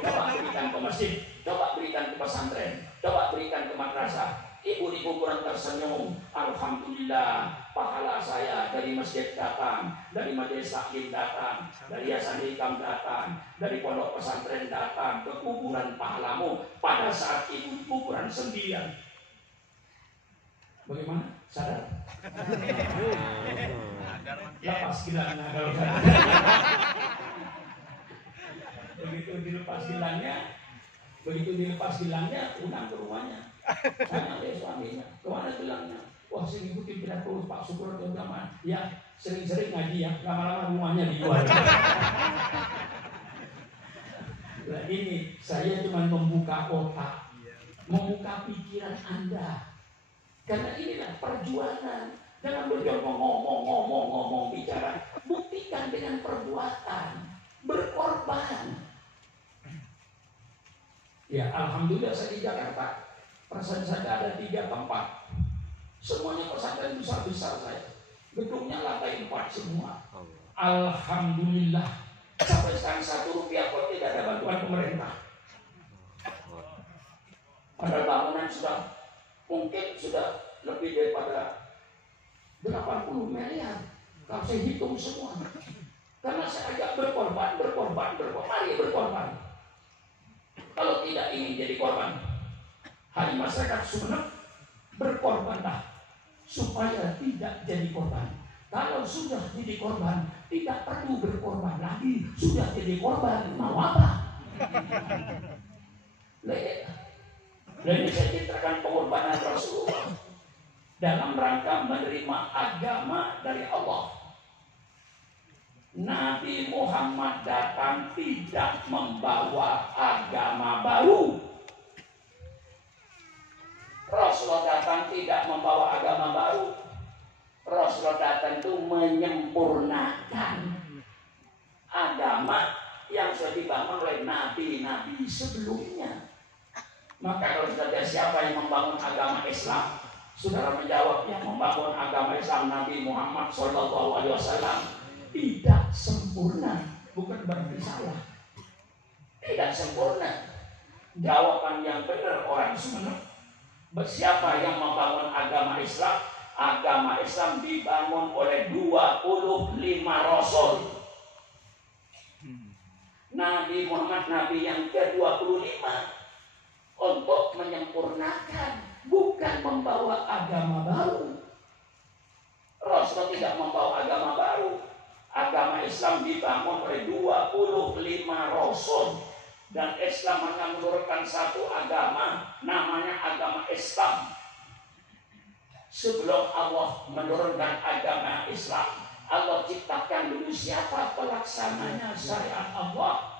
Coba berikan ke masjid. Coba berikan ke pesantren. Coba berikan ke madrasah. Ibu di kuburan tersenyum. Alhamdulillah, pahala saya dari masjid datang, dari majelis taklim datang, dari yayasan Hikam datang, dari pondok pesantren datang ke kuburan pahalamu pada saat ibu di kuburan sendirian. Bagaimana? Sadar? Lepas gilangnya kalau sadar. Begitu dilepas gilangnya, pulang ke rumahnya. Tanya oleh suaminya, kemana gelangnya? Wah, sering ikutin pidato Pak Syukur atau zaman. Ya, sering-sering ngaji ya, lama-lama rumahnya dijual. Nah ini, saya cuma membuka otak, membuka pikiran Anda. Karena inilah perjuangan. Jangan berjuang ngomong, bicara. Buktikan dengan perbuatan, berkorban. Ya, alhamdulillah saya di Jakarta. Perasaan saya ada 3 tempat. Semuanya pesantren besar-besar saya. Gedungnya lantai 4 semua. Alhamdulillah. Sampai sekarang 1 rupiah pun tidak ada bantuan pemerintah. Padahal bangunan mungkin sudah lebih daripada 80 miliar. Kalau saya hitung semua. Karena saya agak berkorban. Mari berkorban. Kalau tidak ingin jadi korban, hari masyarakat Sumeneb berkorbanlah supaya tidak jadi korban. Kalau sudah jadi korban, tidak perlu berkorban lagi. Sudah jadi korban, mau apa? Lalu saya ceritakan pengorbanan Rasulullah dalam rangka menerima agama dari Allah. Nabi Muhammad datang tidak membawa agama baru. Rasulullah datang tidak membawa agama baru. Rasulullah datang itu menyempurnakan agama yang sudah dibangun oleh nabi-nabi sebelumnya. Maka kalau sudah siapa yang membangun agama Islam, saudara menjawab yang membangun agama Islam Nabi Muhammad SAW. Tidak sempurna, bukan berarti salah. Tidak sempurna. Jawaban yang benar orang Sumeneb. Siapa yang membangun agama Islam? Agama Islam dibangun oleh 25 Rasul. Nabi Muhammad Nabi yang ke-25 untuk menyempurnakan, bukan membawa agama baru. Rasul tidak membawa agama baru. Agama Islam dibangun oleh 25 Rasul. Dan Islam hanya menurunkan satu agama, namanya agama Islam. Sebelum Allah menurunkan agama Islam, Allah ciptakan dulu siapa pelaksananya syariat Allah.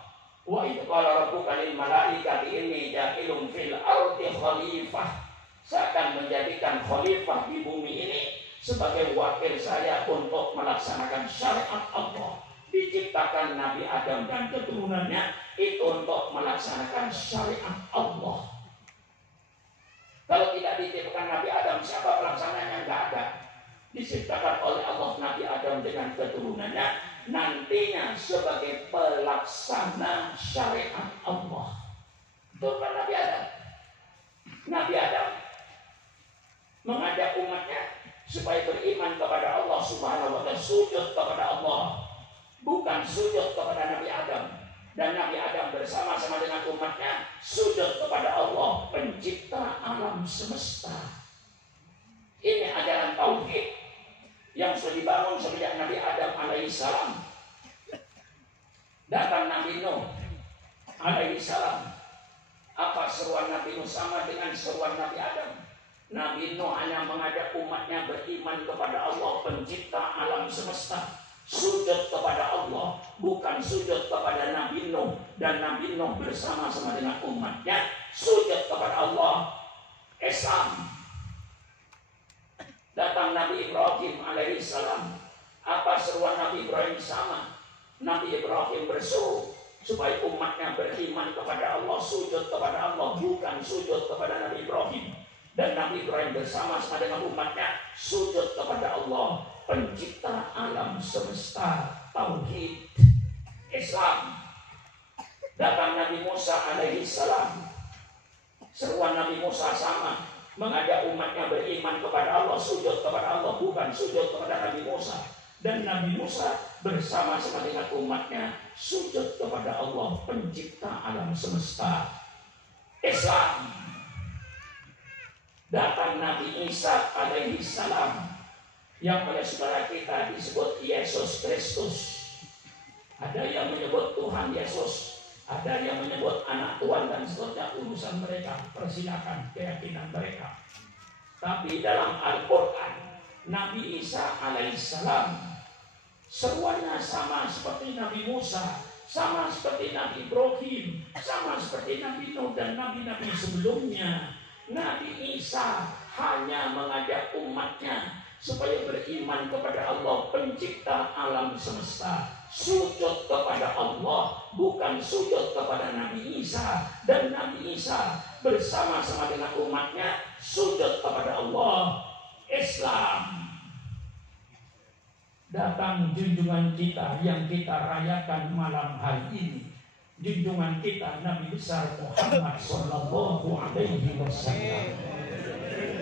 Wa idh qala rabbuka lil malaikati inni ja'ilun fil ardi khalifah. Saya akan menjadikan khalifah di bumi ini sebagai wakil saya untuk melaksanakan syariat Allah. Diciptakan Nabi Adam dan keturunannya itu untuk melaksanakan syariat Allah. Kalau tidak diciptakan Nabi Adam, siapa pelaksananya? Enggak ada. Diciptakan oleh Allah Nabi Adam dengan keturunannya, nantinya sebagai pelaksana syariat Allah. Turun Nabi Adam. Nabi Adam mengajak umatnya supaya beriman kepada Allah Subhanahu wa ta'ala, sujud kepada Allah, bukan sujud kepada Nabi Adam. dan Nabi Adam bersama-sama dengan umatnya sujud kepada Allah pencipta alam semesta. Ini ajaran tauhid yang sudah dibangun sejak Nabi Adam alaihissalam. Datang Nabi Nuh alaihissalam. Apa seruan Nabi Nuh sama dengan seruan Nabi Adam? Nabi Nuh hanya mengajak umatnya beriman kepada Allah pencipta alam semesta, sujud kepada Allah, bukan sujud kepada Nabi Nuh. Dan Nabi Nuh bersama-sama dengan umatnya sujud kepada Allah. Islam. Datang Nabi Ibrahim alaihissalam. Apa seruan Nabi Ibrahim sama? Nabi Ibrahim berseru supaya umatnya beriman kepada Allah, sujud kepada Allah, bukan sujud kepada Nabi Ibrahim. Dan Nabi Ibrahim bersama-sama dengan umatnya sujud kepada Allah pencipta alam semesta. Tauhid Islam. Datang Nabi Musa alaihissalam. Seruan Nabi Musa sama, mengajak umatnya beriman kepada Allah, sujud kepada Allah, bukan sujud kepada Nabi Musa. Dan Nabi Musa bersama-sama dengan umatnya sujud kepada Allah pencipta alam semesta. Islam. Datang Nabi Isa alaihissalam yang oleh saudara kita disebut Yesus Kristus. Ada yang menyebut Tuhan Yesus, ada yang menyebut anak Tuhan, dan seterusnya. Urusan mereka, persilakan keyakinan mereka. Tapi dalam Al-Quran Nabi Isa alaihissalam seruannya sama seperti Nabi Musa, sama seperti Nabi Ibrahim, sama seperti Nabi Nuh dan nabi-nabi sebelumnya. Nabi Isa hanya mengajak umatnya supaya beriman kepada Allah pencipta alam semesta, sujud kepada Allah, bukan sujud kepada Nabi Isa. Dan Nabi Isa bersama-sama dengan umatnya sujud kepada Allah. Islam. Datang junjungan kita yang kita rayakan malam hari ini, junjungan kita Nabi besar Muhammad sallallahu alaihi wasallam.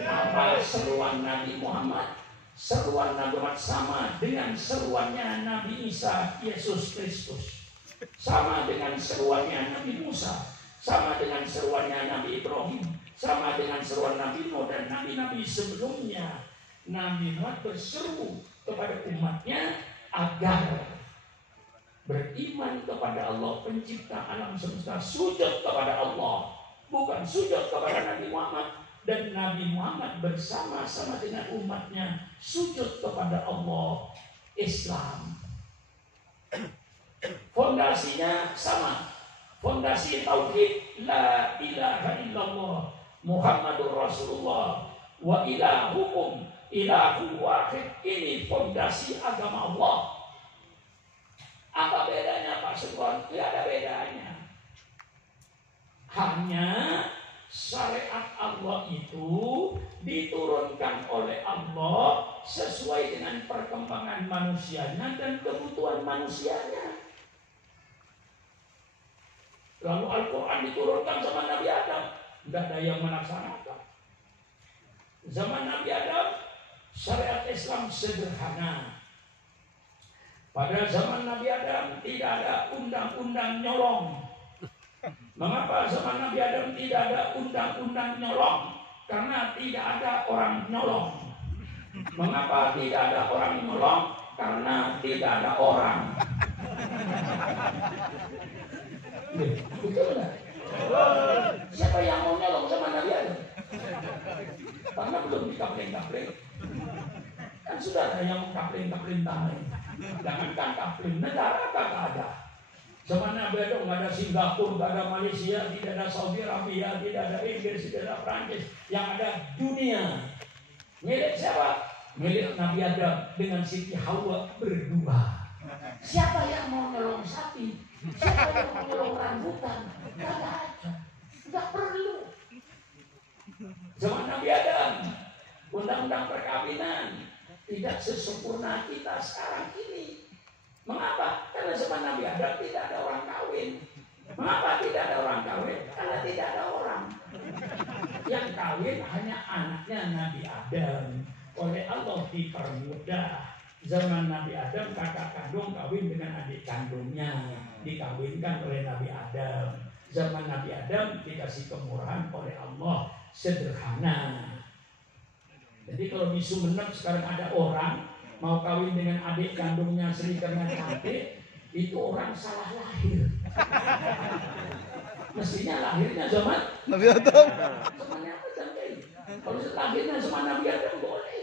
Apa seruan Nabi Muhammad? Seruan Nabi Muhammad sama dengan seruannya Nabi Isa Yesus Kristus, sama dengan seruannya Nabi Musa, sama dengan seruannya Nabi Ibrahim, sama dengan seruan Nabi Nuh dan nabi-nabi sebelumnya. Nabi Muhammad berseru kepada umatnya agar beriman kepada Allah pencipta alam semesta, sujud kepada Allah, bukan sujud kepada Nabi Muhammad. Dan Nabi Muhammad bersama-sama dengan umatnya sujud kepada Allah. Islam. Fondasinya sama, fondasi tauhid, la ilaha illallah Muhammadur Rasulullah wa ilahukum ilahu wahid. Ini fondasi agama Allah. Apa bedanya Pak Sukon? Tidak ada bedanya. Hanya syariat Allah itu diturunkan oleh Allah sesuai dengan perkembangan manusianya dan kebutuhan manusianya. Lalu Al-Quran diturunkan zaman Nabi Adam, tidak ada yang melaksanakan. Zaman Nabi Adam, syariat Islam sederhana. Pada zaman Nabi Adam tidak ada undang-undang nyolong. Mengapa zaman Nabi Adam tidak ada undang-undang nyolong? Karena tidak ada orang nyolong. Mengapa tidak ada orang nyolong? Karena tidak ada orang. Betul nggak? Siapa yang mau nyolong sama Nabi Adam? Karena belum dikapling-kapling. Kan sudah ada yang kapling-kapling tanah. Jangankan kapling, negara kagak ada. Zaman Nabi Adam nggak ada Singapura, nggak ada Malaysia, tidak ada Saudi Arabia, tidak ada Inggris, tidak ada Prancis. Yang ada dunia. Milik siapa? Milik Nabi Adam dengan Siti Hawa berdua. Siapa yang mau nyolong sapi? Siapa yang mau nyolong rambutan? Nggak ada. Nggak perlu. Zaman Nabi Adam, undang-undang perkawinan tidak sesempurna kita sekarang ini. Mengapa? Karena zaman Nabi Adam tidak ada orang kawin. Mengapa tidak ada orang kawin? Karena tidak ada orang. Yang kawin hanya anaknya Nabi Adam. Oleh Allah dipermudah. Zaman Nabi Adam kakak kandung kawin dengan adik kandungnya, dikawinkan oleh Nabi Adam. Zaman Nabi Adam dikasih kemurahan oleh Allah, sederhana. Jadi kalau di Sumeneb sekarang ada orang mau kawin dengan adik kandungnya Sri karena cantik, itu orang salah lahir. Mestinya lahirnya zaman Nabi Adam. zamannya Adam. Kalau lahirnya zaman Nabi Adam boleh.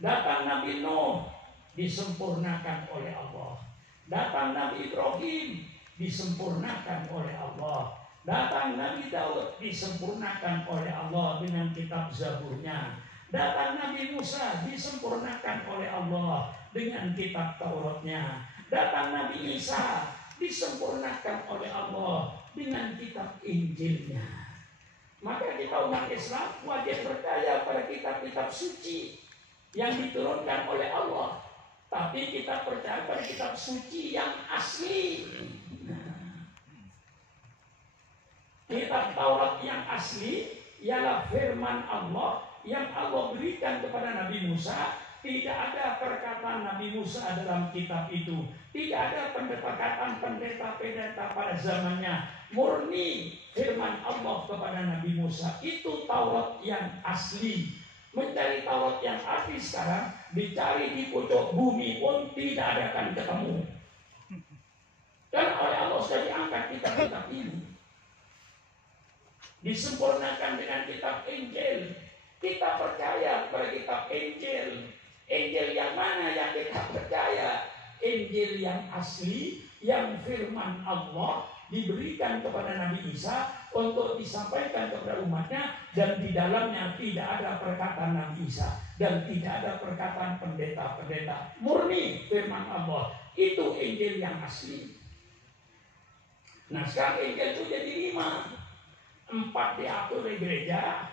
Datang Nabi Nuh disempurnakan oleh Allah. Datang Nabi Ibrahim disempurnakan oleh Allah. Datang Nabi Daud disempurnakan oleh Allah dengan kitab Zaburnya. Datang Nabi Musa disempurnakan oleh Allah dengan kitab Tauratnya. Datang Nabi Isa disempurnakan oleh Allah dengan kitab Injilnya. Maka kita umat Islam wajib percaya pada kitab-kitab suci yang diturunkan oleh Allah, tapi kita percaya pada kitab suci yang asli. Kitab Taurat yang asli ialah firman Allah yang Allah berikan kepada Nabi Musa. Tidak ada perkataan Nabi Musa dalam kitab itu. Tidak ada perkataan pendeta-pendeta pada zamannya. Murni firman Allah kepada Nabi Musa. Itu Taurat yang asli. Mencari Taurat yang asli sekarang, dicari di pojok bumi pun tidak ada akan ketemu. Dan oleh Allah sudah diangkat kitab-kitab ini. Disempurnakan dengan kitab Injil. Kita percaya pada kitab Injil. Injil yang mana yang kita percaya? Injil yang asli, yang firman Allah diberikan kepada Nabi Isa untuk disampaikan kepada umatnya, dan di dalamnya tidak ada perkataan Nabi Isa dan tidak ada perkataan pendeta-pendeta. Murni firman Allah. Itu Injil yang asli. Nah sekarang Injil itu jadi 5. 4 diatur oleh gereja.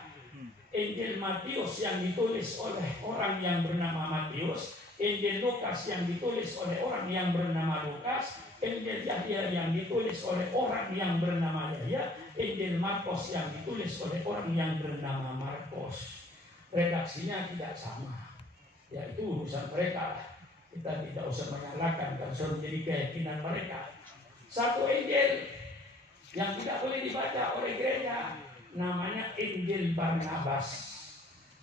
Injil Matius yang ditulis oleh orang yang bernama Matius, Injil Lukas yang ditulis oleh orang yang bernama Lukas, Injil Yahya yang ditulis oleh orang yang bernama Yahya, Injil Markus yang ditulis oleh orang yang bernama Markus. Redaksinya tidak sama. Ya itu urusan mereka. Kita tidak usah menyalahkan karena sudah menjadi keyakinan mereka. Satu Injil yang tidak boleh dibaca oleh gereja namanya Injil Barnabas.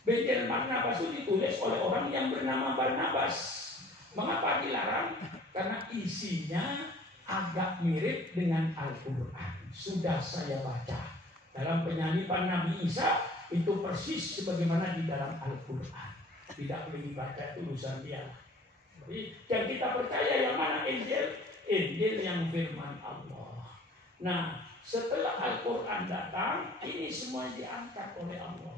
Injil Barnabas itu ditulis oleh orang yang bernama Barnabas. Mengapa dilarang? Karena isinya agak mirip dengan Al-Quran. Sudah saya baca dalam penyaliban Nabi Isa, itu persis sebagaimana di dalam Al-Quran. Tidak boleh dibaca, itu urusan dia. Jadi yang kita percaya yang mana Injil? Injil yang firman Allah. Nah setelah Al-Quran datang, ini semua diangkat oleh Allah.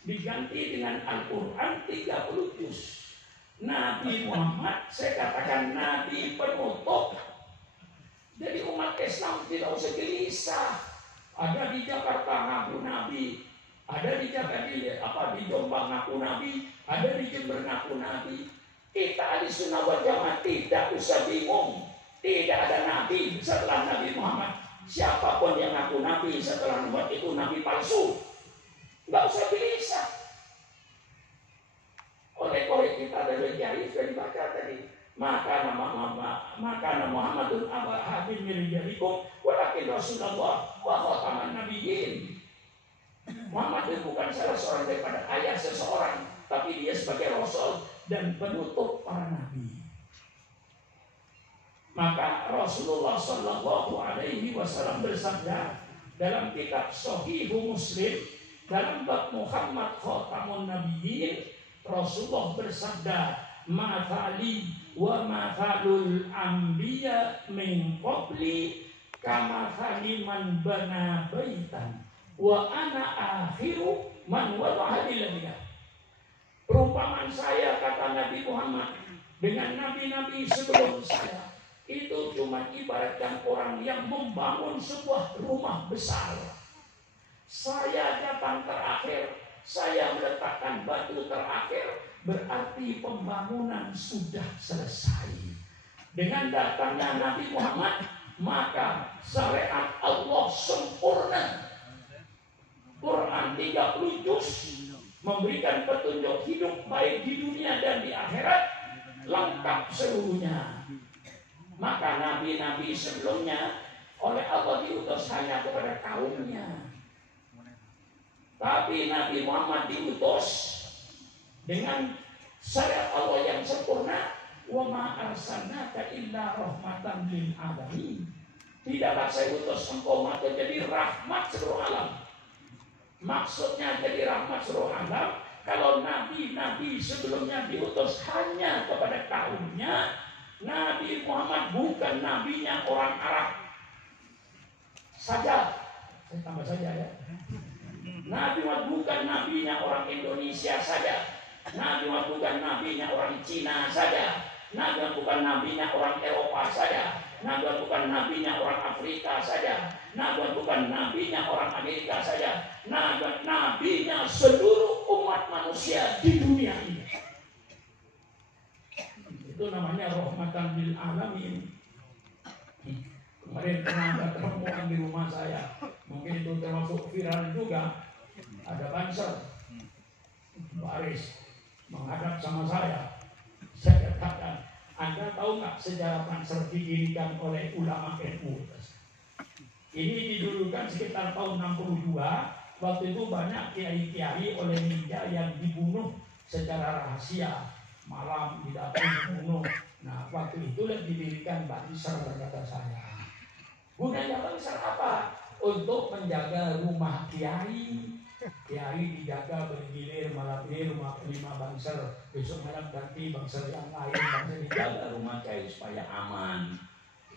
Diganti dengan Al-Quran 30 juz. Nabi Muhammad, saya katakan Nabi penutup. Jadi umat Islam tidak usah gelisah. Ada di Jakarta ngaku Nabi, ada di Jakarta di Jombang ngaku Nabi, ada di Jember ngaku Nabi. Kita ahli sunnah wal jamaah tidak usah bingung. Tidak ada Nabi setelah Nabi Muhammad. Siapapun yang ngaku Nabi setelah membuat itu Nabi palsu. Nggak usah gelisah. Oleh kita dari Kiai sudah dibaca tadi. Maka nama Muhammadun aba hadin min rijalikum walakin Rasulullah wa khataman nabiyyin. Muhammad itu bukan salah seorang daripada ayah seseorang, tapi dia sebagai rasul dan penutup para nabi. Maka Rasulullah Shallallahu Alaihi Wasallam bersabda dalam kitab Sahih Muslim dalam bab Muhammad Khatamun Nabiyyin, Rasulullah bersabda, "Mathali wa mathalul anbiya min qabli kamathali man bana baitan wa ana akhiru man wada'a lillahi." Perumpamaan saya, kata Nabi Muhammad, dengan nabi-nabi sebelum saya itu cuma ibaratkan orang yang membangun sebuah rumah besar. Saya datang terakhir, saya meletakkan batu terakhir, berarti pembangunan sudah selesai. Dengan datangnya Nabi Muhammad, maka syariat Allah sempurna. Quran 30 juz, memberikan petunjuk hidup baik di dunia dan di akhirat, lengkap seluruhnya. Maka nabi-nabi sebelumnya oleh Allah diutus hanya kepada kaumnya. Tapi Nabi Muhammad diutus dengan syariat Allah yang sempurna. Wa ma arsalnaka illa rahmatan lil alamin. Tidaklah saya utus engkau maka jadi rahmat seluruh alam. Maksudnya jadi rahmat seluruh alam. Kalau nabi-nabi sebelumnya diutus hanya kepada kaumnya, Nabi Muhammad bukan nabinya orang Arab saja. Saya tambah saja ya. Nabi Muhammad bukan nabinya orang Indonesia saja. Nabi Muhammad bukan nabinya orang Cina saja. Nabi Muhammad bukan nabinya orang Eropa saja. Nabi Muhammad bukan nabinya orang Afrika saja. Nabi Muhammad bukan nabinya orang Amerika saja. Nabinya seluruh umat manusia di dunia ini. Itu namanya rahmatan lil alamin. Kemarin pernah ada pertemuan di rumah saya. Mungkin itu termasuk viral juga. Ada banser baris menghadap sama saya. Saya katakan, Anda tahu nggak sejarah banser didirikan oleh ulama NU? Ini didulukan sekitar tahun 62. Waktu itu banyak kiai-kiai oleh ninja yang dibunuh secara rahasia. Malam didapati dibunuh. Nah, waktu itu didirikan banser, kata saya. Gunanya banser apa? Untuk menjaga rumah kiai. Kiai dijaga bergilir malam ini rumah 5 banser, besok malam ganti banser yang lain, banser dijaga rumah kiai supaya aman.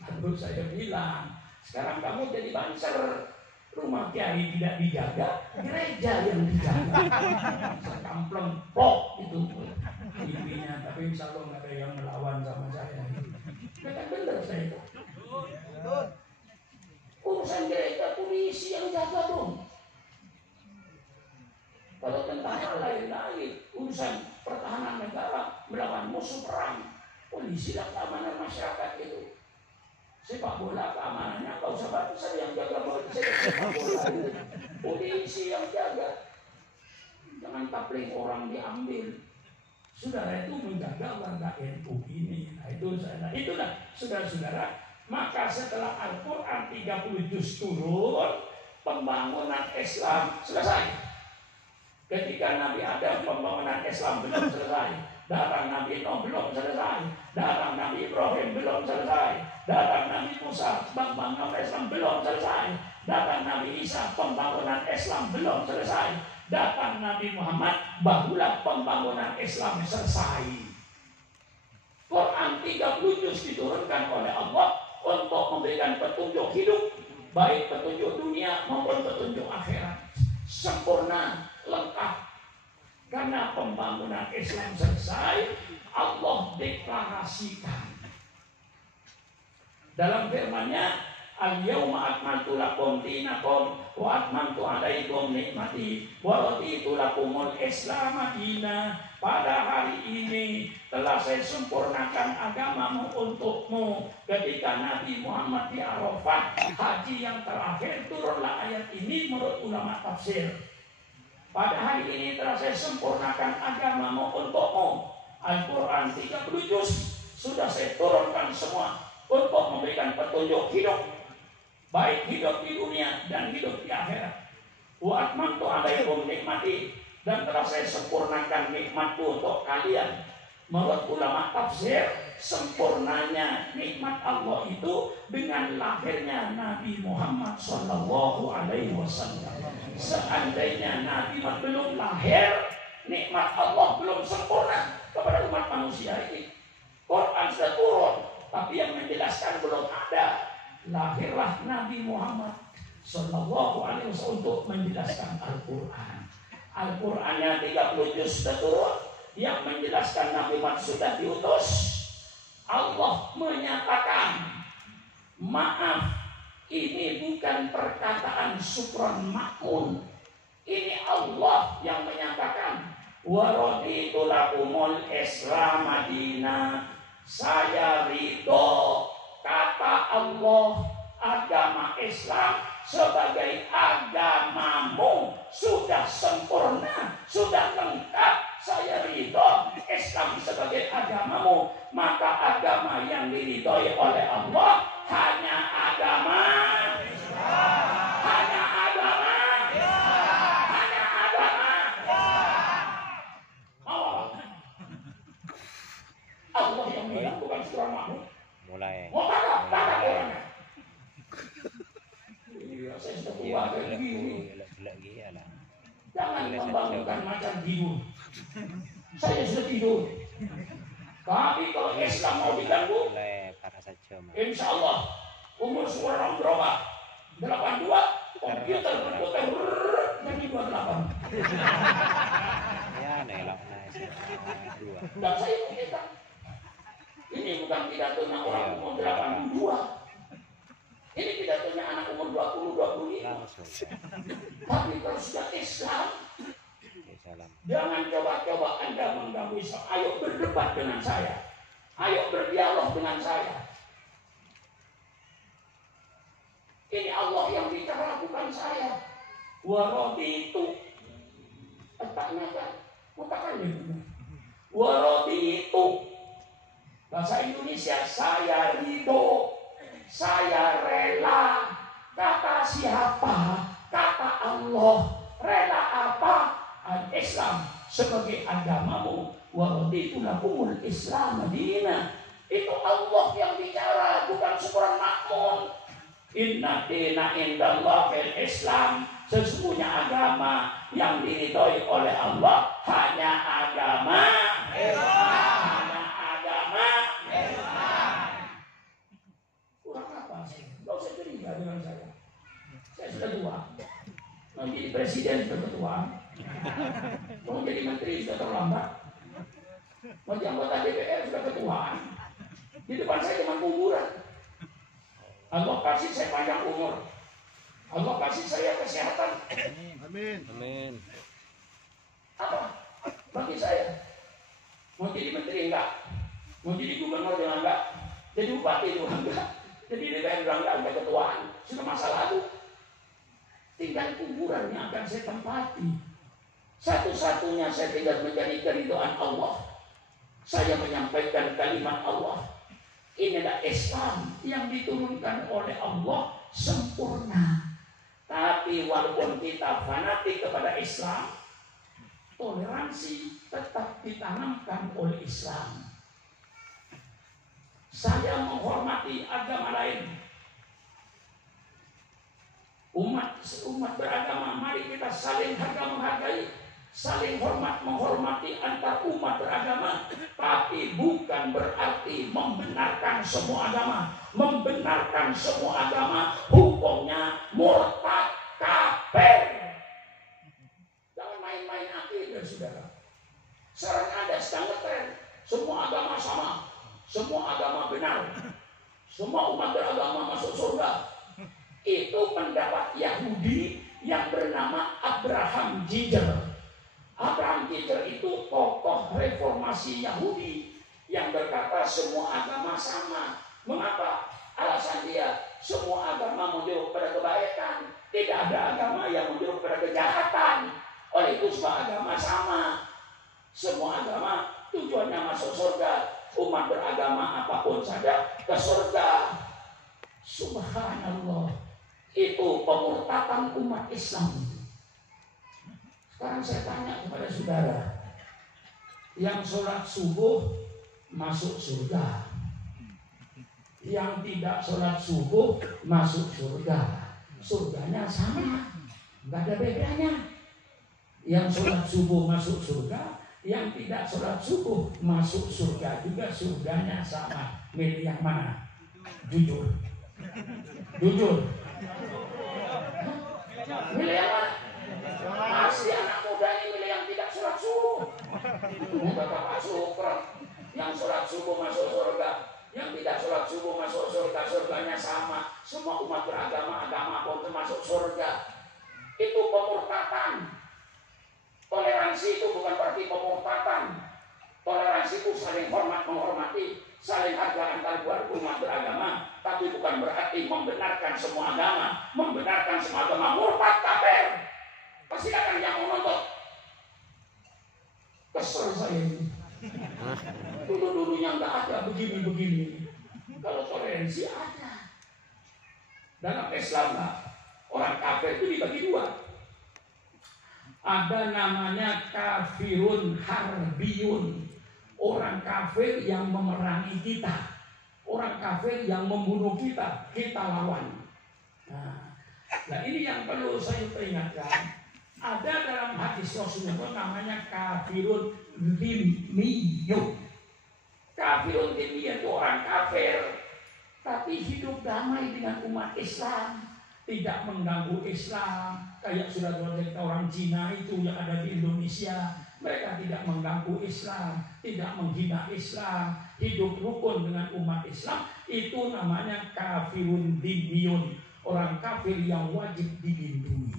Lalu saya bilang, sekarang kamu jadi banser, rumah kiai tidak dijaga, gereja yang dijaga. Sekampleng plok itu intinya, tapi insya Allah nggak ada yang melawan sama saya. Kan benar saya itu. Urusan gereja polisi yang jaga dong. Kalau tentara lain-lain, urusan pertahanan negara melawan musuh perang, polisi dan keamanan masyarakat itu. Sepak bola keamanannya nggak usah bantu, saya yang jaga bola, sepak bola itu. Polisi yang jaga. Jangan tapling orang diambil. Saudara itu menjaga warga NU ini. Nah, itulah saudara-saudara. Maka setelah Al-Quran 30 juz turun, pembangunan Islam selesai. Ketika Nabi Adam pembangunan Islam belum selesai, datang Nabi Nuh belum selesai, datang Nabi Ibrahim belum selesai, datang Nabi Musa pembangunan Islam belum selesai, datang Nabi Isa pembangunan Islam belum selesai, datang Nabi Muhammad barulah pembangunan Islam selesai. Quran 30 juz diturunkan oleh Allah untuk memberikan petunjuk hidup, baik petunjuk dunia maupun petunjuk akhirat, sempurna, lengkap. Karena pembangunan Islam selesai, Allah deklarasikan dalam firman-Nya, al-yawma akmaltu lakum dinakum wa atmamtu alaikum nikmati wa raditu lakumul Islam dinan. Pada hari ini telah saya sempurnakan agamamu untukmu. Ketika Nabi Muhammad di Arafah, haji yang terakhir, turunlah ayat ini menurut ulama tafsir. Pada hari ini telah saya sempurnakan agamamu untukmu. Al-Quran 30 juz sudah saya turunkan semua untuk memberikan petunjuk hidup, baik hidup di dunia dan hidup di akhirat. Wa atmamtu alaikum nikmati, dan telah saya sempurnakan nikmatku untuk kalian. Menurut ulama tafsir, sempurnanya nikmat Allah itu dengan lahirnya Nabi Muhammad sallallahu alaihi wasallam. Seandainya Nabi belum lahir, nikmat Allah belum sempurna kepada umat manusia ini. Quran sudah turun, tapi yang menjelaskan belum ada. Lahirlah Nabi Muhammad sallallahu alaihi wasallam untuk menjelaskan Al-Quran. Al-Qurannya 30 juz sudah turun, yang menjelaskan Nabi Muhammad sudah diutus. Allah menyatakan, maaf, ini bukan perkataan Sufyan Ma'mun. Ini Allah yang menyatakan, wa raditu lakumul Islam madina. Saya ridho, kata Allah, agama Islam sebagai agamamu sudah sempurna, sudah lengkap, saya ridho Islam sebagai agamamu, maka agama yang diridhoi oleh Allah hanya agama hanya agama Allah yang bilang, bukan surah Mahmud. Mulai. Mau kagak orangnya. Iya, saya sudah tua kayak gini. Jangan membangunkan macam tidur. Saya sudah tidur. Tapi kalau Islam mau diganggu, insya Allah umur seorang berubah 82, komputer berputar jadi 28. Ya, nelak Dan saya kita. Ini bukan pidatonya orang umur 82. Ini pidatonya anak umur 20, 25. Tapi kalau sudah Islam, jangan coba-coba Anda mengganggu Islam. Ayo berdebat dengan saya. Ayo berdialog dengan saya. Ini Allah yang bicara, bukan saya. Waraditu. Letaknya kan? Mutakan ini. Waraditu. Bahasa Indonesia, saya ridho, saya rela. Kata siapa? Kata Allah. Rela apa? Al-Islam sebagai agamamu. Wa raditu lakumul Islam Madinah. Itu Allah yang bicara, bukan seorang makmun. Inna dina indallah fil Islam. Sesungguhnya agama yang diridhoi oleh Allah hanya agama Islam. Kurang apa sih? Gak usah curiga dengan saya. Saya sudah tua. Mau jadi presiden sudah ketua. Mau jadi menteri sudah terlambat. Mau jadi anggota DPR sudah ketuaan. Di depan saya cuma kuburan. Allah kasih saya panjang umur. Allah kasih saya kesehatan. Amin. Amin. Apa? Bagi saya. Mau jadi menteri enggak? Mau jadi gubernur juga enggak? Jadi bupati juga enggak? Jadi DPR juga enggak ketuaan. Sudah masa lalu. Tinggal kuburan yang akan saya tempati. Satu-satunya saya tinggal mencari keridhaan Allah. Saya menyampaikan kalimat Allah. Inilah Islam yang diturunkan oleh Allah sempurna. Tapi walaupun kita fanatik kepada Islam, toleransi tetap ditanamkan oleh Islam. Saya menghormati agama lain. Umat beragama, mari kita saling menghargai, saling menghormati antar umat beragama. Tapi bukan berarti membenarkan semua agama. Membenarkan semua agama hukumnya murtad, kafir. Jangan main-main akidah, saudara. Sekarang ada sedang ngetren, semua agama sama. Semua agama benar. Semua umat beragama masuk surga. Itu pendapat Yahudi yang bernama Abraham Giger. Abraham Giger itu tokoh reformasi Yahudi yang berkata semua agama sama. Mengapa? Alasan dia, semua agama menunjuk pada kebaikan. Tidak ada agama yang menunjuk pada kejahatan. Oleh itu semua agama sama. Semua agama tujuannya masuk surga. Umat beragama apapun saja ke surga. Subhanallah. Itu pemurtadan umat Islam. Sekarang saya tanya kepada saudara, yang sholat subuh masuk surga, yang tidak sholat subuh masuk surga. Surganya sama, nggak ada bedanya. Yang sholat subuh masuk surga, yang tidak sholat subuh masuk surga juga, surganya sama. Milih yang mana? Jujur. Jujur. Milih yang mana? Masih anak muda ini milih yang tidak sholat subuh. Bapak Sukron, yang sholat subuh masuk surga, yang tidak sholat subuh masuk surga, surganya sama. Semua umat beragama, agama pun termasuk surga. Itu pemurtadan. Toleransi itu bukan berarti pemurtadan. Toleransi itu saling hormat menghormati, saling harga antar umat beragama, tapi bukan berarti membenarkan semua agama. Membenarkan semua agama murtad kafir. Pasti akan yang menonton. kesel saya ini. Dulu-dulunya nggak ada begini-begini. Kalau toleransi ada. Dalam Islam orang kafir itu dibagi dua. Ada namanya kafirun harbiyun, orang kafir yang memerangi kita, orang kafir yang membunuh kita, kita lawan. Nah ini yang perlu saya peringatkan. Ada dalam hadis Rasulullah namanya kafirun dhimmiyun. Kafirun dhimmiyun itu orang kafir, tapi hidup damai dengan umat Islam, tidak mengganggu Islam. Kayak saudara-saudara kita orang Cina itu yang ada di Indonesia, mereka tidak mengganggu Islam, tidak menghina Islam, hidup rukun dengan umat Islam. Itu namanya kafirun dhimmiyun, orang kafir yang wajib dilindungi.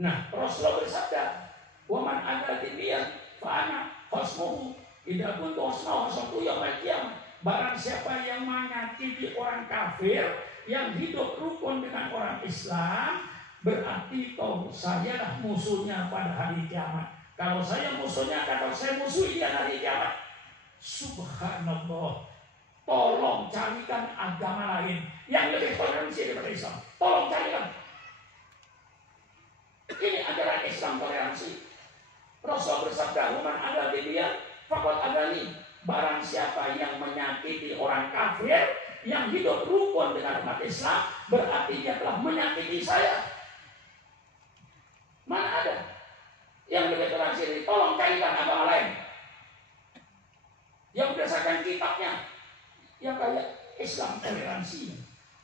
Nah, Rasulullah bersabda, "Waman ada dhimmiyyan fa ana khasmuhu idza kuntu khasmuhu yaumil qiyamah." Barang siapa yang menyakiti orang kafir yang hidup rukun dengan orang Islam, berarti saya lah musuhnya pada hari kiamat. Kalau saya musuhnya, kata saya musuhi dia hari kiamat. Subhanallah. Tolong carikan agama lain yang lebih toleransi daripada Islam. Tolong carikan. Ini adalah Islam toleransi. Rasul bersabda, "Man ada dia, faqad adani." Barang siapa yang menyakiti orang kafir yang hidup rukun dengan umat Islam, berarti dia telah menyakiti saya. Mana ada yang lebih toleransi? Tolong carikan agama lain yang berdasarkan kitabnya yang kayak Islam toleransi.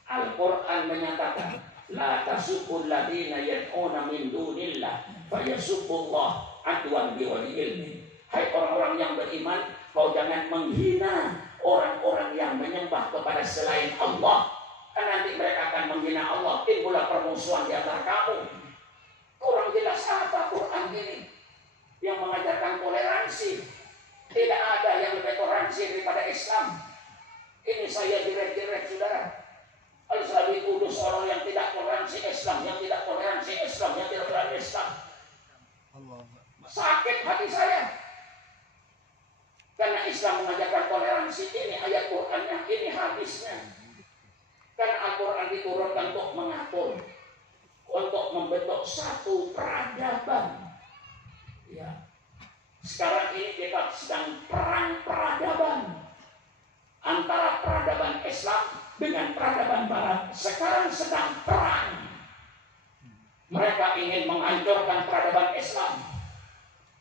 Al-Quran menyatakan, "La tasubul ladina yad'una min dunillah fayasubbullah adwan biwali ilmi." Hai orang-orang yang beriman, kau jangan menghina orang-orang yang menyembah kepada selain Allah, karena nanti mereka akan menghina Allah. Timbullah permusuhan di antara kamu. Kurang jelas apa Quran ini yang mengajarkan toleransi? Tidak ada yang lebih toleransi daripada Islam. Ini saya direct saudara. Kalau saya dituduh seorang yang tidak toleransi Islam, yang tidak toleransi Islam, yang tidak toleransi Islam, sakit hati saya. Karena Islam mengajarkan toleransi. Ini ayat Qurannya, ini hadisnya. Karena Al-Quran diturunkan untuk mengatur, untuk membentuk satu peradaban. Ya. Sekarang ini kita sedang perang peradaban antara peradaban Islam dengan peradaban Barat. Sekarang sedang perang. Mereka ingin menghancurkan peradaban Islam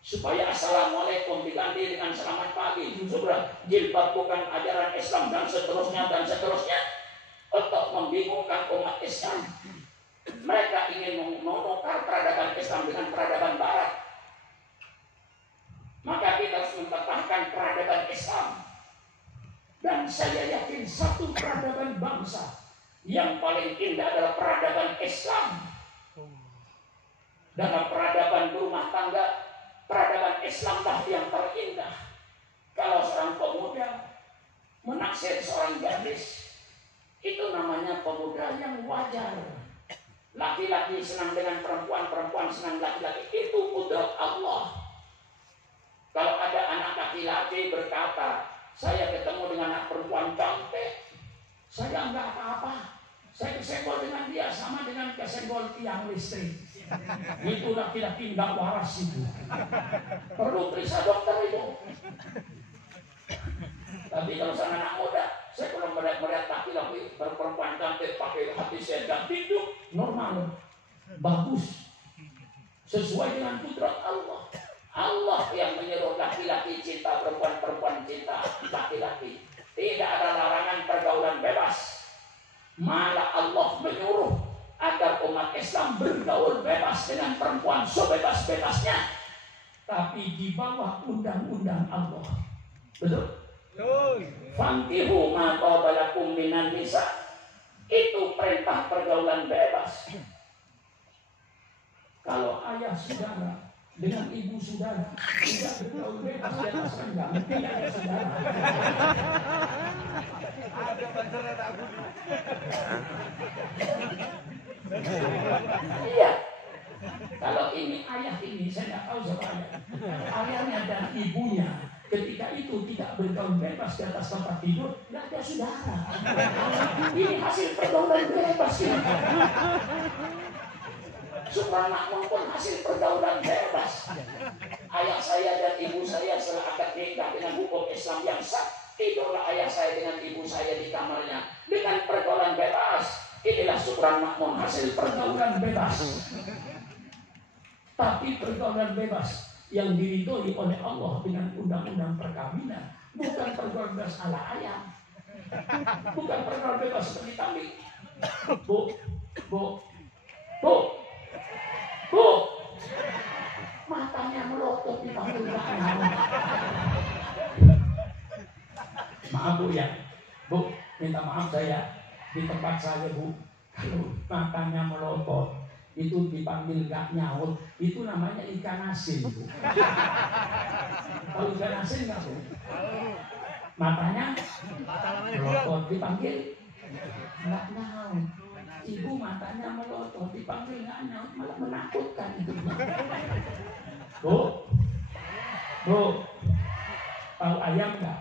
supaya assalamualaikum diganti dengan selamat pagi. Sudah jilbab bukan ajaran Islam dan seterusnya untuk membingungkan umat Islam. Mereka ingin menukar peradaban Islam dengan peradaban Barat. Maka kita harus mempertahankan peradaban Islam. Dan saya yakin satu peradaban bangsa yang paling indah adalah peradaban Islam. Dalam peradaban berumah tangga, peradaban Islamlah yang terindah. Kalau seorang pemuda menaksir seorang gadis, itu namanya pemuda yang wajar. Laki-laki senang dengan perempuan, perempuan senang laki-laki, itu kudrat Allah. Kalau ada anak laki-laki berkata, "Saya ketemu dengan anak perempuan cantik, saya enggak apa-apa, saya kesenggol dengan dia sama dengan kesenggol tiang listrik." Itu laki-laki enggak waras itu. Perlu periksa dokter itu. Tapi kalau sang anak muda, saya kalau melihat laki-laki perempuan cantik pakai hati saya dan hidup normal, bagus, sesuai dengan kudrat Allah. Allah yang menyuruh laki-laki cinta perempuan, perempuan cinta laki-laki. Tidak ada larangan pergaulan bebas. Malah Allah menyuruh agar umat Islam bergaul bebas dengan perempuan sebebas-bebasnya, tapi di bawah undang-undang Allah. Betul? Fankihu ma qabalakum minan nisa. Itu perintah pergaulan bebas. Kalau ayah saudara dengan ibu saudara tidak bergaul bebas di atas renggang, tidak ada saudara. Ada masalah aku. Iya. Kalau ini ayah ini saya tidak tahu siapa ayah. Ayahnya dan ibunya ketika itu tidak bergaul bebas di atas tempat tidur, nggak ada saudara. Ini hasil pergaulan bebas ya. Supran Makmun pun hasil pergaulan bebas. Ayah saya dan ibu saya setelah akad nikah dengan hukum Islam yang sah, tidurlah ayah saya dengan ibu saya di kamarnya dengan pergaulan bebas. Inilah Supran Makmun hasil pergaulan bebas. Tapi pergaulan bebas yang diridhoi oleh Allah dengan undang-undang perkawinan, bukan pergaulan bebas ala ayam, bukan pergaulan bebas seperti kambing. Bu, matanya melotot di panggul. Maaf Bu ya, Bu, minta maaf saya di tempat saya Bu, kalau matanya melotot itu dipanggil gak nyaut, itu namanya ikan asin Bu. Kalau ikan asin gak Bu? Matanya melotot dipanggil gak nyaut. Ibu matanya melotot dipanggil gak nyaut, malah menakutkan itu. Bu, tahu ayam gak?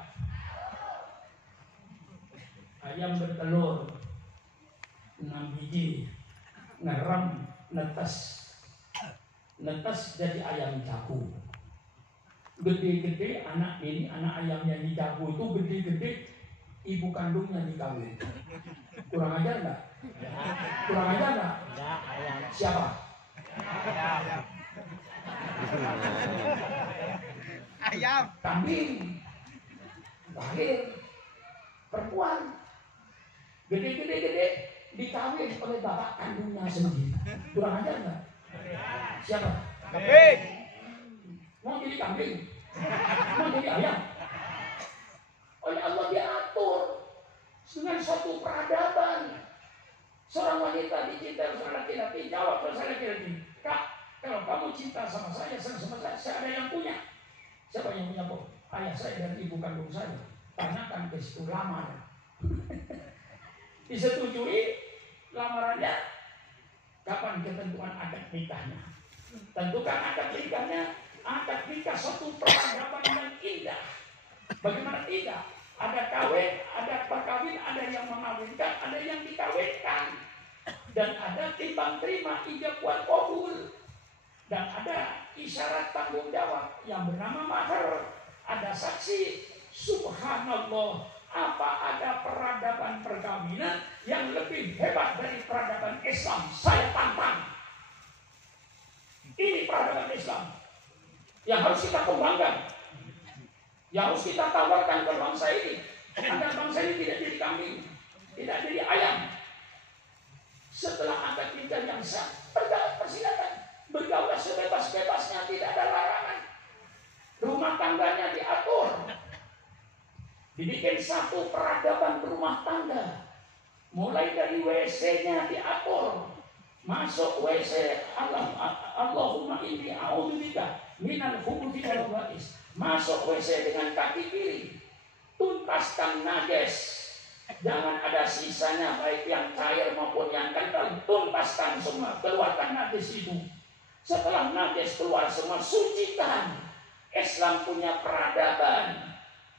Ayam bertelur 6 biji, ngerem, netes jadi ayam jago. Gede-gede anak ayamnya di jago itu gede-gede, ibu kandungnya dikawin. Kurang ajar nggak? Kurang ajar nggak? Siapa? Ayam. Kambing. Lahir perempuan. Gede dikawin oleh bapak kandungnya sendiri. Kurang ajar nggak? Siapa? Kambing. Mau jadi kambing? Mau jadi ayam? Oleh Allah diatur dengan suatu peradaban. Seorang wanita dicintai seorang laki-laki, jawab seorang laki-laki, Kak, kalau kamu cinta sama saya, sama saya ada yang punya. Siapa yang punya kok? Ayah saya dan ibu kandung saya. Tanyakan ke situ lamar. Disetujui lamarannya, kapan ketentuan akad nikahnya? Tentukan akad nikahnya. Akad nikah suatu peradaban yang indah. Bagaimana tidak? Ada kawin, ada perkawin, ada yang mengawinkan, ada yang dikawinkan, dan ada timbang terima ijab wal qabul, dan ada isyarat tanggung jawab yang bernama mahar. Ada saksi. Subhanallah, apa ada peradaban perkawinan yang lebih hebat dari peradaban Islam? Saya tantang. Ini peradaban Islam yang harus kita kembangkan, yang harus kita tawarkan ke bangsa ini, agar bangsa ini tidak jadi kambing, tidak jadi ayam. Setelah akad nikah yang sah, persilakan bergaul sebebas-bebasnya, tidak ada larangan. Rumah tangganya diatur, dibikin satu peradaban berumah tangga, mulai dari WC-nya diatur. Masuk WC, Allahumma inni a'udzubika minal khubuthi wal khaba'is. Masuk WC dengan kaki kiri, tuntaskan najis, jangan ada sisanya baik yang cair maupun yang kental, tuntaskan semua, keluarkan najis itu. Setelah najis keluar semua, sucikan. Islam punya peradaban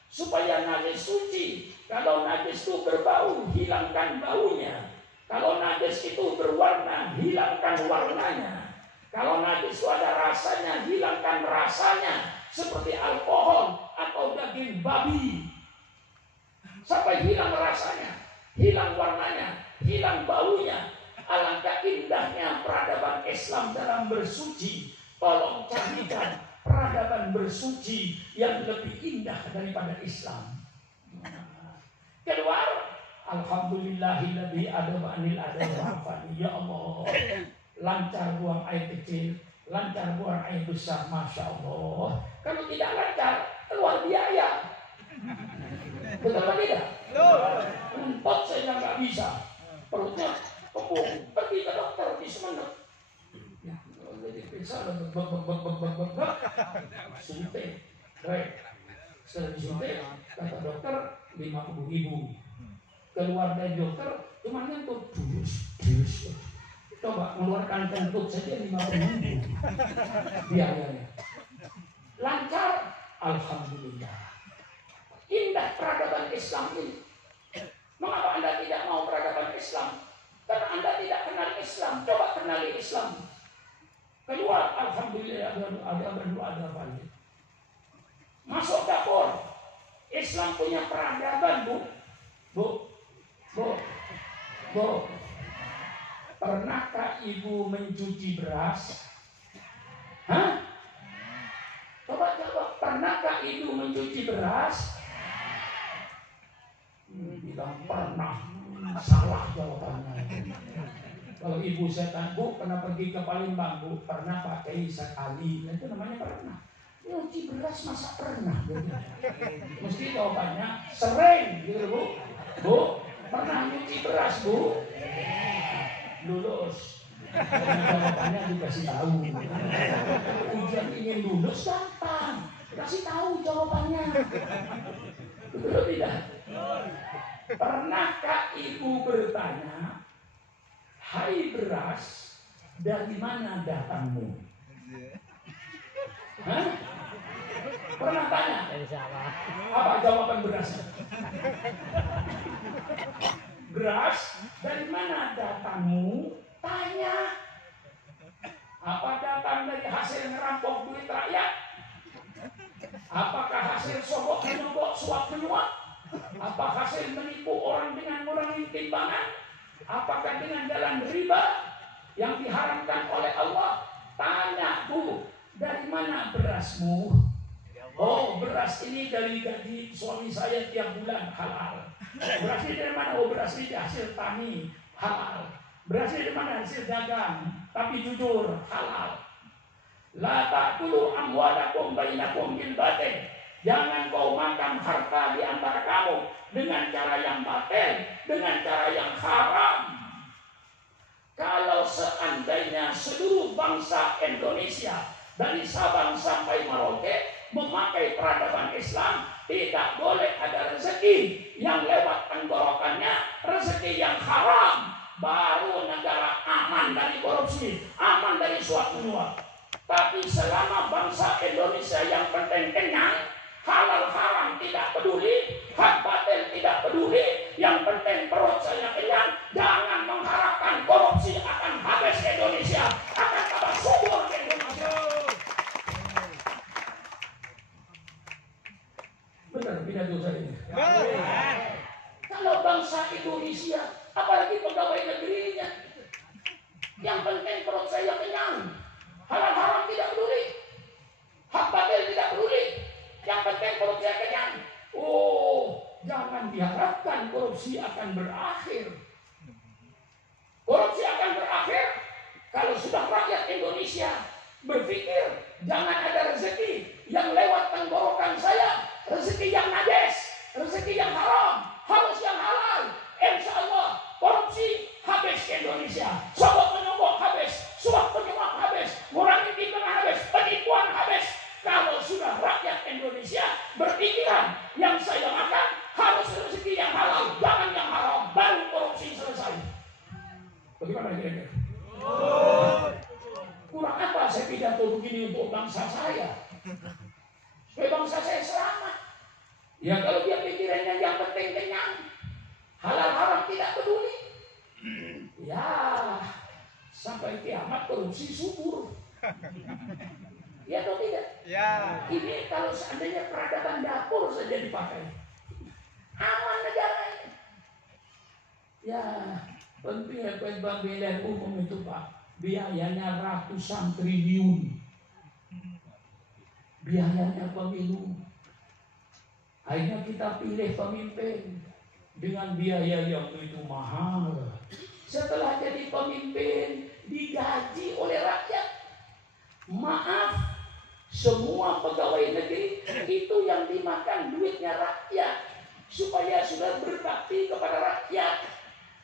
supaya najis suci. Kalau najis itu berbau, hilangkan baunya. Kalau najis itu berwarna, hilangkan warnanya. Kalau najis itu ada rasanya, hilangkan rasanya. Seperti alkohol atau daging babi, sampai hilang rasanya, hilang warnanya, hilang baunya. Alangkah indahnya peradaban Islam dalam bersuci. Tolong carikan peradaban bersuci yang lebih indah daripada Islam. Keluar, alhamdulillahilladzi adaba'anil adab. Ya Allah, lancar buang air kecil, lancar buang air besar, masya Allah. Kalau tidak lancar, keluar biaya. Betul apa tidak? Empat saja nggak bisa, perutnya kembung, pergi ke dokter di Semenuk. Jadi periksa, suntik, baik. Setelah disuntik, kata dokter 50.000. Keluar dari dokter, cuma nyentuh, dus. Coba mengeluarkan kentut saja 50.000 biayanya. Lancar, Alhamdulillah. Indah peradaban Islam ini. Mengapa Anda tidak mau peradaban Islam? Karena Anda tidak kenal Islam. Coba kenali Islam. Kedua, alhamdulillah ada berdoa banyak. Masuk dapur. Islam punya peradaban, Bu. Pernahkah ibu mencuci beras? Hah? Coba, pernahkah ibu mencuci beras? Bilang pernah. Salah jawabannya. Kalau ibu saya tanya, Bu, pernah pergi ke Palembang? Bu, pernah pakai sekali. Itu namanya pernah. Nyuci beras masa pernah? Gitu. Mesti jawabannya sering, gitu Bu. Bu, pernah nyuci beras, Bu? Lulus. Jawabannya dikasih tahu. Ujian ingin lulus gampang. Kasih tahu jawabannya. Betul tidak? Pernahkah ibu bertanya, hai beras, dari mana datangmu? Hah? Pernah tanya? Apa jawaban berasnya? Beras, dari mana datangmu? Tanya. Apa datang dari hasil ngerampok duit rakyat? Apakah hasil sogok menyogok suap menyuap? Apa hasil menipu orang dengan mengurangi timbangan? Apakah dengan jalan riba yang diharamkan oleh Allah? Tanya dulu, dari mana berasmu? Oh, beras ini dari gaji suami saya tiap bulan, halal. Beras ini dari mana? Oh, beras ini hasil tani, halal. Beras ini dari mana? Hasil dagang, tapi jujur, halal. La ta'kulu amwalakum bainakum bil batil. Jangan kau makan harta di antara kamu dengan cara yang batil, dengan cara yang haram. Kalau seandainya seluruh bangsa Indonesia dari Sabang sampai Merauke memakai peradaban Islam, tidak boleh ada rezeki yang lewat tenggorokannya, rezeki yang haram. Baru negara aman dari korupsi, aman dari suap menyuap. Tapi selama bangsa Indonesia yang penting kenyang, halal haram tidak peduli, hak batil tidak peduli, yang penting perut saya kenyang. Jangan mengharapkan korupsi akan habis Indonesia, akan tambah subur Indonesia. Benar pidato saya ini. Kalau bangsa Indonesia, apalagi pegawai negerinya, yang penting perut saya kenyang, halal haram tidak peduli, hak batil tidak peduli. Yang penting korupsi kenyang. Oh, jangan diharapkan korupsi akan berakhir. Korupsi akan berakhir kalau sudah rakyat Indonesia berpikir jangan ada rezeki yang lewat tenggorokan saya, rezeki yang najis, rezeki yang haram, harus yang halal. Insya Allah korupsi habis Indonesia, sogok menyogok habis, suap penyuap habis, ngurangi timbangan habis, penipuan habis. Kalau sudah rakyat Indonesia berpikiran yang saya makan harus rezeki yang halal, jangan yang haram, baru korupsi selesai. Bagaimana kira-kira? Kurang apa saya pidato begini untuk bangsa saya? Supaya bangsa saya selamat. Ya kalau dia pikirannya yang penting kenyang, halal haram tidak peduli. Ya sampai kiamat korupsi subur. Ya atau tidak? Ya. Ini kalau seandainya peradaban dapur saja dipakai, aman negara ini. Ya, penting pemilihan umum itu Pak, biayanya ratusan triliun. Biayanya pemilu. Akhirnya kita pilih pemimpin dengan biaya yang begitu mahal. Setelah jadi pemimpin, digaji oleh rakyat. Maaf, semua pegawai negeri itu yang dimakan duitnya rakyat supaya sudah berbakti kepada rakyat.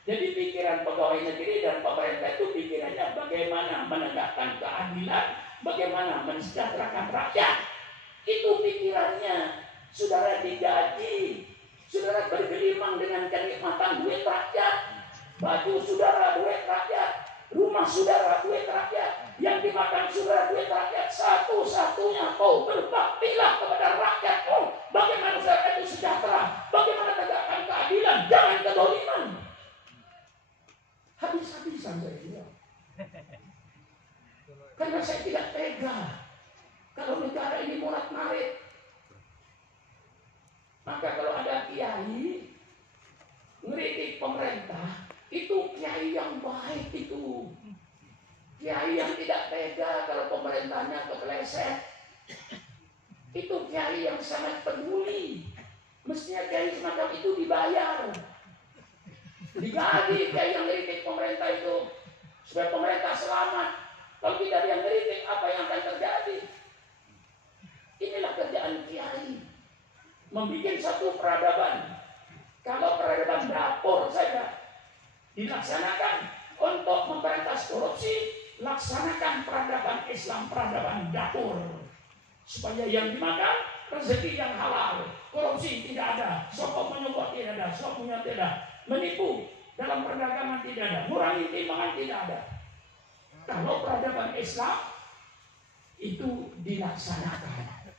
Jadi pikiran pegawai negeri dan pemerintah itu pikirannya bagaimana menegakkan keadilan, bagaimana mensejahterakan rakyat. Itu pikirannya. Saudara digaji, saudara bergelimang dengan kenikmatan duit rakyat, baju saudara duit rakyat, rumah saudara duit rakyat, yang dimakan saudara duit rakyat. Satu-satunya kau berbaktilah kepada rakyat. kiai yang baik itu. Kiai yang tidak tega kalau pemerintahnya kepleset. Itu kiai yang sangat peduli. Mestinya kiai semacam itu dibayar. Digaji kiai yang ngeritik pemerintah itu. Supaya pemerintah selamat. Kalau tidak ada yang ngeritik, apa yang akan terjadi? Inilah kerjaan kiai. Membuat satu peradaban. Kalau peradaban dapur saja dilaksanakan untuk memberantas korupsi, laksanakan peradaban Islam, peradaban dapur. Supaya yang dimakan rezeki yang halal, korupsi tidak ada, sokong menyogok tidak ada, sokong tidak ada, menipu dalam perdagangan tidak ada, ngurangi timbangan tidak ada. Kalau peradaban Islam itu dilaksanakan,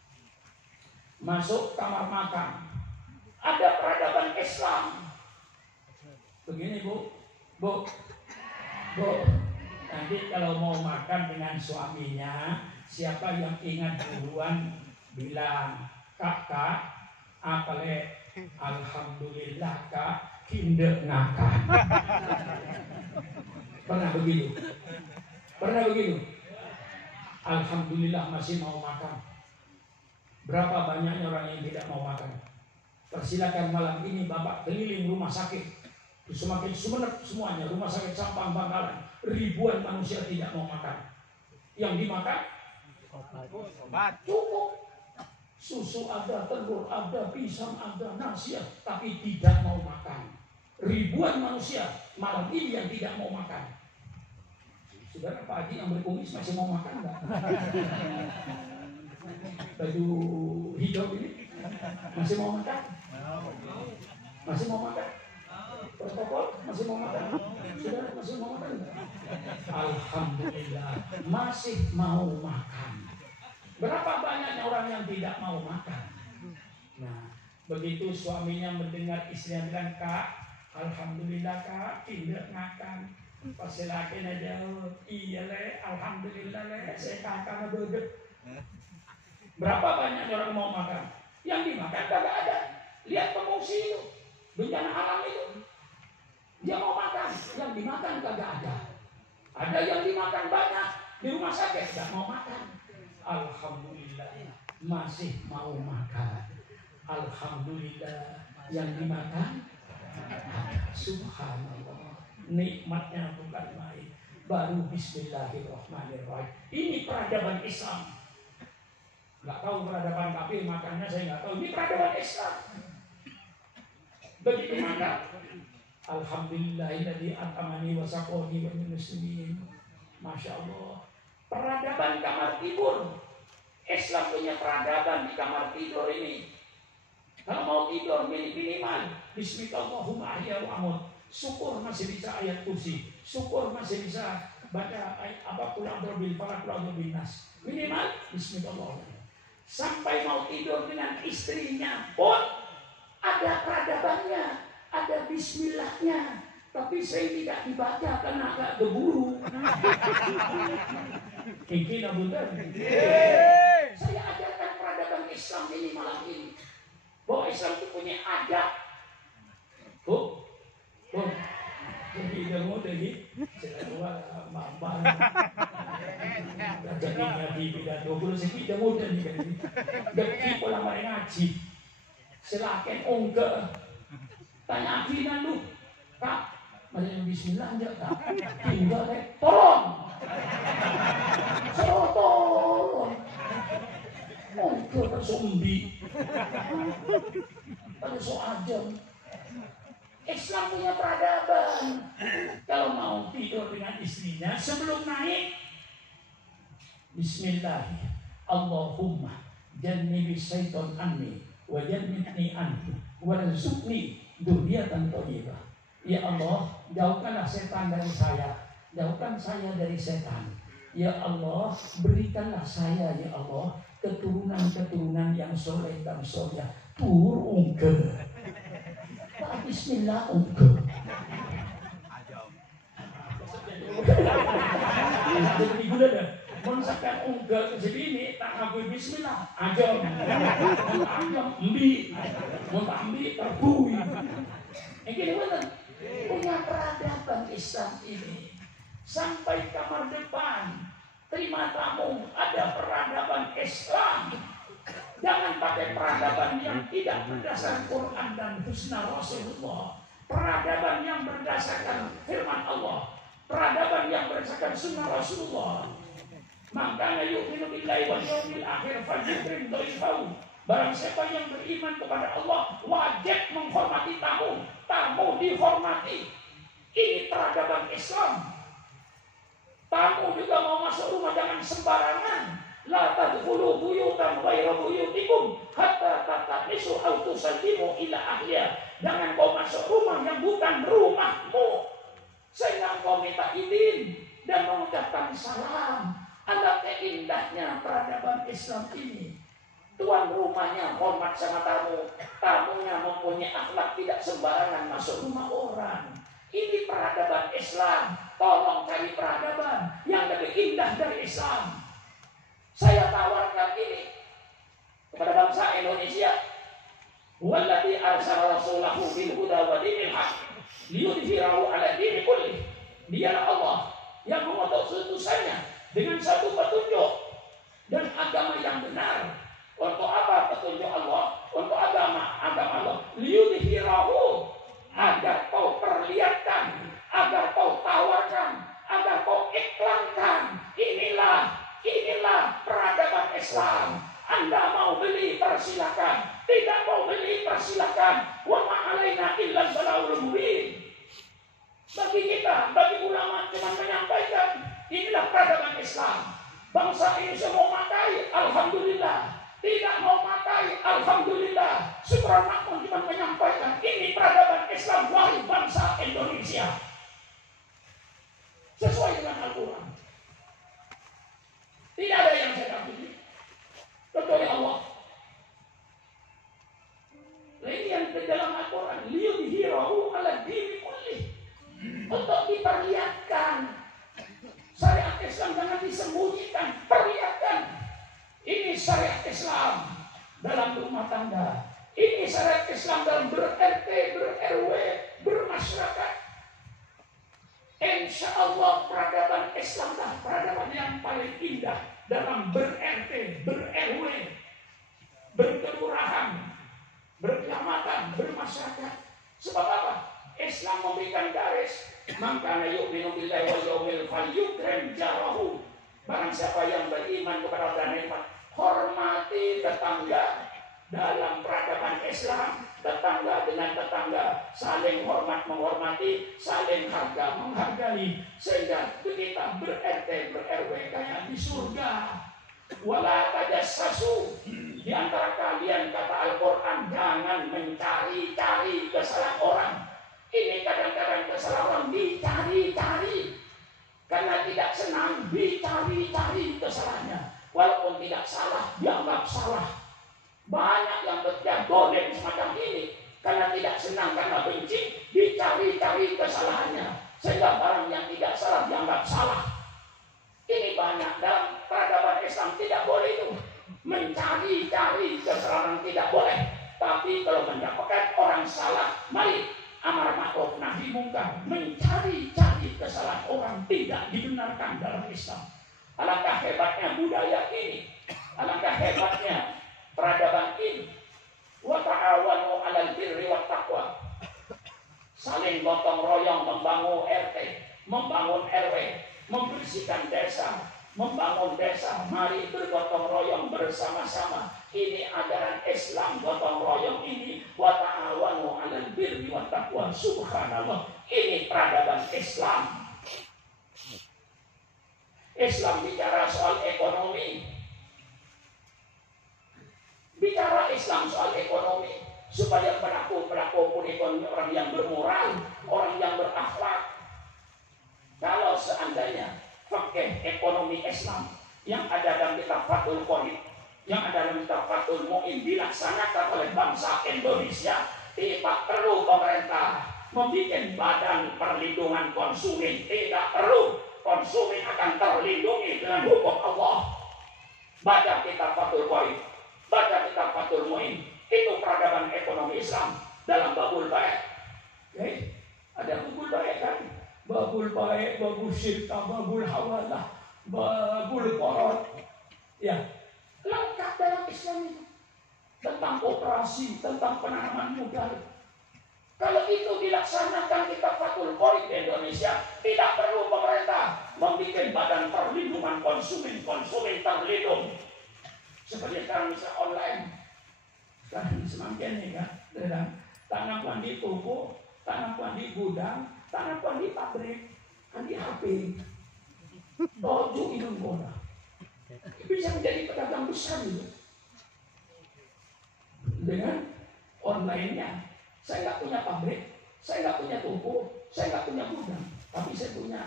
masuk kamar makan, ada peradaban Islam. Begini Bu, nanti kalau mau makan dengan suaminya, siapa yang ingat duluan bilang, kakak, apale, alhamdulillah kak, hindek ngakan. Pernah begitu? Pernah begitu? Alhamdulillah masih mau makan. Berapa banyaknya orang yang tidak mau makan? Persilakan malam ini Bapak keliling rumah sakit. Semakin Sumeneb semuanya, rumah sakit Sampang Bangkalan, ribuan manusia tidak mau makan. Yang dimakan obat. Cukup. Susu ada, telur ada, pisang ada, nasi, tapi tidak mau makan. Ribuan manusia malam ini yang tidak mau makan. Saudara Pak Haji yang berkumis masih mau makan enggak? Baju hijau ini masih mau makan? Masih mau makan? Protokol masih mau makan? Saudara masih mau makan enggak? Alhamdulillah masih mau makan. Berapa banyaknya orang yang tidak mau makan? Nah, begitu suaminya mendengar istrinya bilang, kak, alhamdulillah kak, tidak makan. Pas laki aja, iya le, alhamdulillah le, saya kakak ngeduduk. Berapa banyak orang mau makan? Yang dimakan kagak ada. Lihat pengungsi itu, bencana alam itu. Dia mau makan, yang dimakan kagak ada. Ada yang dimakan banyak, di rumah sakit tidak mau makan. Alhamdulillah masih mau makan. Alhamdulillah yang dimakan ada. Subhanallah, nikmatnya bukan main. Baru bismillahirrahmanirrahim. Ini peradaban Islam. Nggak tahu peradaban kafir makannya, saya nggak tahu. Ini peradaban Islam. Begitu makan, alhamdulillahilladzi at'amani wa saqani wa min muslimin. Masya Allah. Peradaban kamar tidur. Islam punya peradaban di kamar tidur ini. Kalau mau tidur minimal bismillahirrahmanirrahim ahya wa amut. Syukur masih bisa ayat kursi. Syukur masih bisa baca apa qul a'udzu bil falaq qul a'udzu bin nas. Minimal bismillahirrahmanirrahim. Sampai mau tidur dengan istrinya pun ada peradabannya, ada bismillahnya. Tapi saya tidak dibaca karena agak keburu. Mungkin abundar. Saya ajarkan peradaban Islam ini malam ini. Bahwa Islam itu punya adab. Jadi ilmu tadi saya tua mampan. Jadi ngaji pidato kulo sing tidak mudah nih kan. Deki pola mari ngaji. Silakan ongke. Tanya akhirnya lu, Kak. Mari bismillah aja Kak. Tinggal tolong. Tolong. Ongke tersumbi. Ada so ajam. Islam punya peradaban. Kalau mau tidur dengan istrinya sebelum naik, bismillah, Allahumma jannibi syaitan anni wa jannibni anhu warzuqni dzurriatan thayyibah. Ya Allah, jauhkanlah setan dari saya, jauhkan saya dari setan. Ya Allah, berikanlah saya ya Allah keturunan-keturunan yang soleh dan soleh. Tur ungke. Bismillah ungke. Jadi gula dah. Mensakan ungke ke sini tak ngakui bismillah. Ajam. Ajam embi. Mau ambi terbui. Ini benar. Punya peradaban Islam sampai kamar depan, terima tamu, ada peradaban Islam. Jangan pakai peradaban yang tidak berdasarkan Quran dan Sunnah Rasulullah. Peradaban yang berdasarkan firman Allah. Peradaban yang berdasarkan Sunnah Rasulullah. Makanya yu'minu billahi wal yawmil akhir fajibrin doifahu. Barang siapa yang beriman kepada Allah wajib menghormati tamu. Tamu dihormati. Ini peradaban Islam. Tamu juga mau masuk rumah jangan sembarangan. La tadkhulu buyutan ghayra buyutikum hatta tatanisu aw tusallimu ila ahliha. Jangan kau masuk rumah yang bukan rumahmu sehingga kau minta izin dan mengucapkan salam. Alangkah indahnya peradaban Islam ini. Tuan rumahnya hormat sama tamu, tamunya mempunyai akhlak tidak sembarangan masuk rumah orang. Ini peradaban Islam. Tolong cari peradaban yang lebih indah dari Islam. Saya tawarkan ini kepada bangsa Indonesia. Wallati arsala rasulahu bil huda wa dinil haq liyudhhirahu 'ala dini kulli. Dialah Allah yang mengutus utusannya dengan satu petunjuk dan agama yang benar. Untuk apa petunjuk Allah? Untuk agama Allah. Liyudhhirahu, agar kau perlihatkan, agar kau tawarkan, agar kau iklankan. Inilah peradaban Islam. Anda mau beli persilakan, tidak mau beli persilakan. Wa ma alaina illa al-balagul mubin. Bagi kita, bagi ulama cuma menyampaikan inilah peradaban Islam. Bangsa ini semua pakai, alhamdulillah. Tidak mau pakai, alhamdulillah. Syukur makmum cuma menyampaikan ini peradaban Islam wahai bangsa Indonesia. Sesuai dengan Al-Quran. Tidak ada yang saya takuti kecuali Allah. Ini yang di dalam Al-Quran, liyudhhirahu 'ala dini kulli. Untuk diperlihatkan syariat Islam, jangan disembunyikan, perlihatkan. Ini syariat Islam dalam rumah tangga. Ini syariat Islam dalam ber-RT, ber-RW, bermasyarakat. Insya Allah peradaban Islam lah peradaban yang paling indah dalam ber-RT, ber-RW, berkelurahan, berkecamatan, bermasyarakat. Sebab apa? Islam memberikan garis. Maka yu'minu billahi wal yawmil falyukrim jarahu. Barang siapa yang beriman kepada Allah dan nikmat, hormati tetangga. Dalam peradaban Islam, tetangga dengan tetangga saling hormat menghormati, saling harga menghargai, sehingga kita ber-RT ber-RW kayak di surga. Wala tajassasu, di antara kalian kata Al-Quran, jangan mencari-cari kesalahan orang. Ini kadang-kadang kesalahan orang dicari-cari karena tidak senang, dicari-cari kesalahannya. Walaupun tidak salah, dianggap salah. Banyak yang berjagoan semacam ini karena tidak senang, karena benci, dicari-cari kesalahannya sehingga barang yang tidak salah dianggap salah. Ini banyak dalam peradaban Islam. Tidak boleh itu mencari-cari kesalahan, tidak boleh. Tapi kalau mendapatkan orang salah, mari amar ma'ruf nahi mungkar. Mencari-cari kesalahan orang tidak dibenarkan dalam Islam. Alangkah hebatnya budaya ini, alangkah hebatnya peradaban ini. Wa ta'awanu 'alal birri wat taqwa. Saling gotong royong membangun RT, membangun RW, membersihkan desa, membangun desa. Mari bergotong royong bersama-sama. Ini ajaran Islam, gotong royong ini. Wa ta'awanu 'alal birri wat taqwa. Subhanallah. Ini peradaban Islam. Islam bicara soal ekonomi. Bicara Islam soal ekonomi supaya pelaku-pelaku ekonomi orang yang bermoral, orang yang berakhlak. Kalau seandainya fikih ekonomi Islam yang ada dalam kitab Fathul Qorib, yang ada dalam kitab Fathul Mu'in dilaksanakan oleh bangsa Indonesia, tidak perlu pemerintah membuat badan perlindungan konsumen, tidak perlu. Konsumen akan terlindungi dengan hukum Allah. Baca kitab Fathul Qorib, baca kitab Fathul Mu'in, itu peradaban ekonomi Islam dalam babul baik. Ada babul baik kan? Babul babul baik, babul syirka, babul hawalah, babul korot. Ya, lengkap dalam Islam itu. Tentang operasi, tentang penanaman modal. Kalau itu dilaksanakan di Fathul Qorib di Indonesia, tidak perlu pemerintah membuat badan perlindungan konsumen terlindung. Seperti sekarang bisa online. Sekarang semakin nih kan, tanaman di toko, tanaman di gudang, tanaman di pabrik, kan di HP. Toju hidung koda. Bisa menjadi pedagang besar itu. Dengan online-nya. Saya nggak punya pabrik, saya nggak punya toko, saya nggak punya gudang, tapi saya punya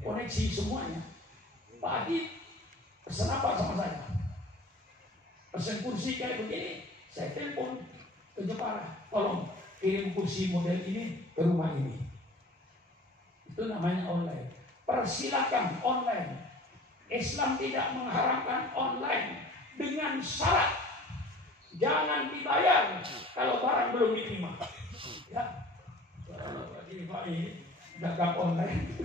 koneksi semuanya. Pak Adi pesan apa sama saya? Pesan kursi kayak begini, saya telepon ke Jepara, tolong kirim kursi model ini ke rumah ini. Itu namanya online. Persilakan online. Islam tidak mengharamkan online dengan syarat jangan dibayar kalau barang belum diterima. Ya, ini dagang online.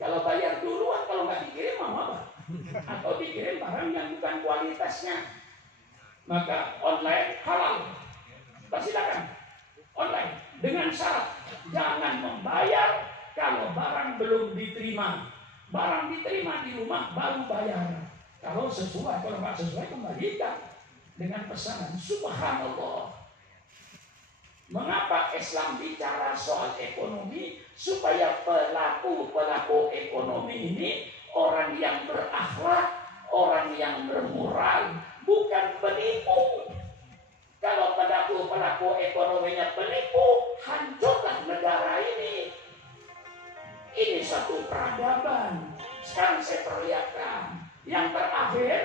Kalau bayar duluan, kalau nggak dikirim mau apa? Atau dikirim barang yang bukan kualitasnya, maka online halal. Persilakan online dengan syarat jangan membayar kalau barang belum diterima. Barang diterima di rumah baru bayar. Kalau sesuai, kalau nggak sesuai kembalikan. Dengan pesanan, subhanallah. Mengapa Islam bicara soal ekonomi? Supaya pelaku ekonomi ini orang yang berakhlak, orang yang bermoral, bukan penipu. Kalau pelaku ekonominya penipu, hancurlah negara ini. Ini satu peradaban. Sekarang saya perlihatkan. Yang terakhir,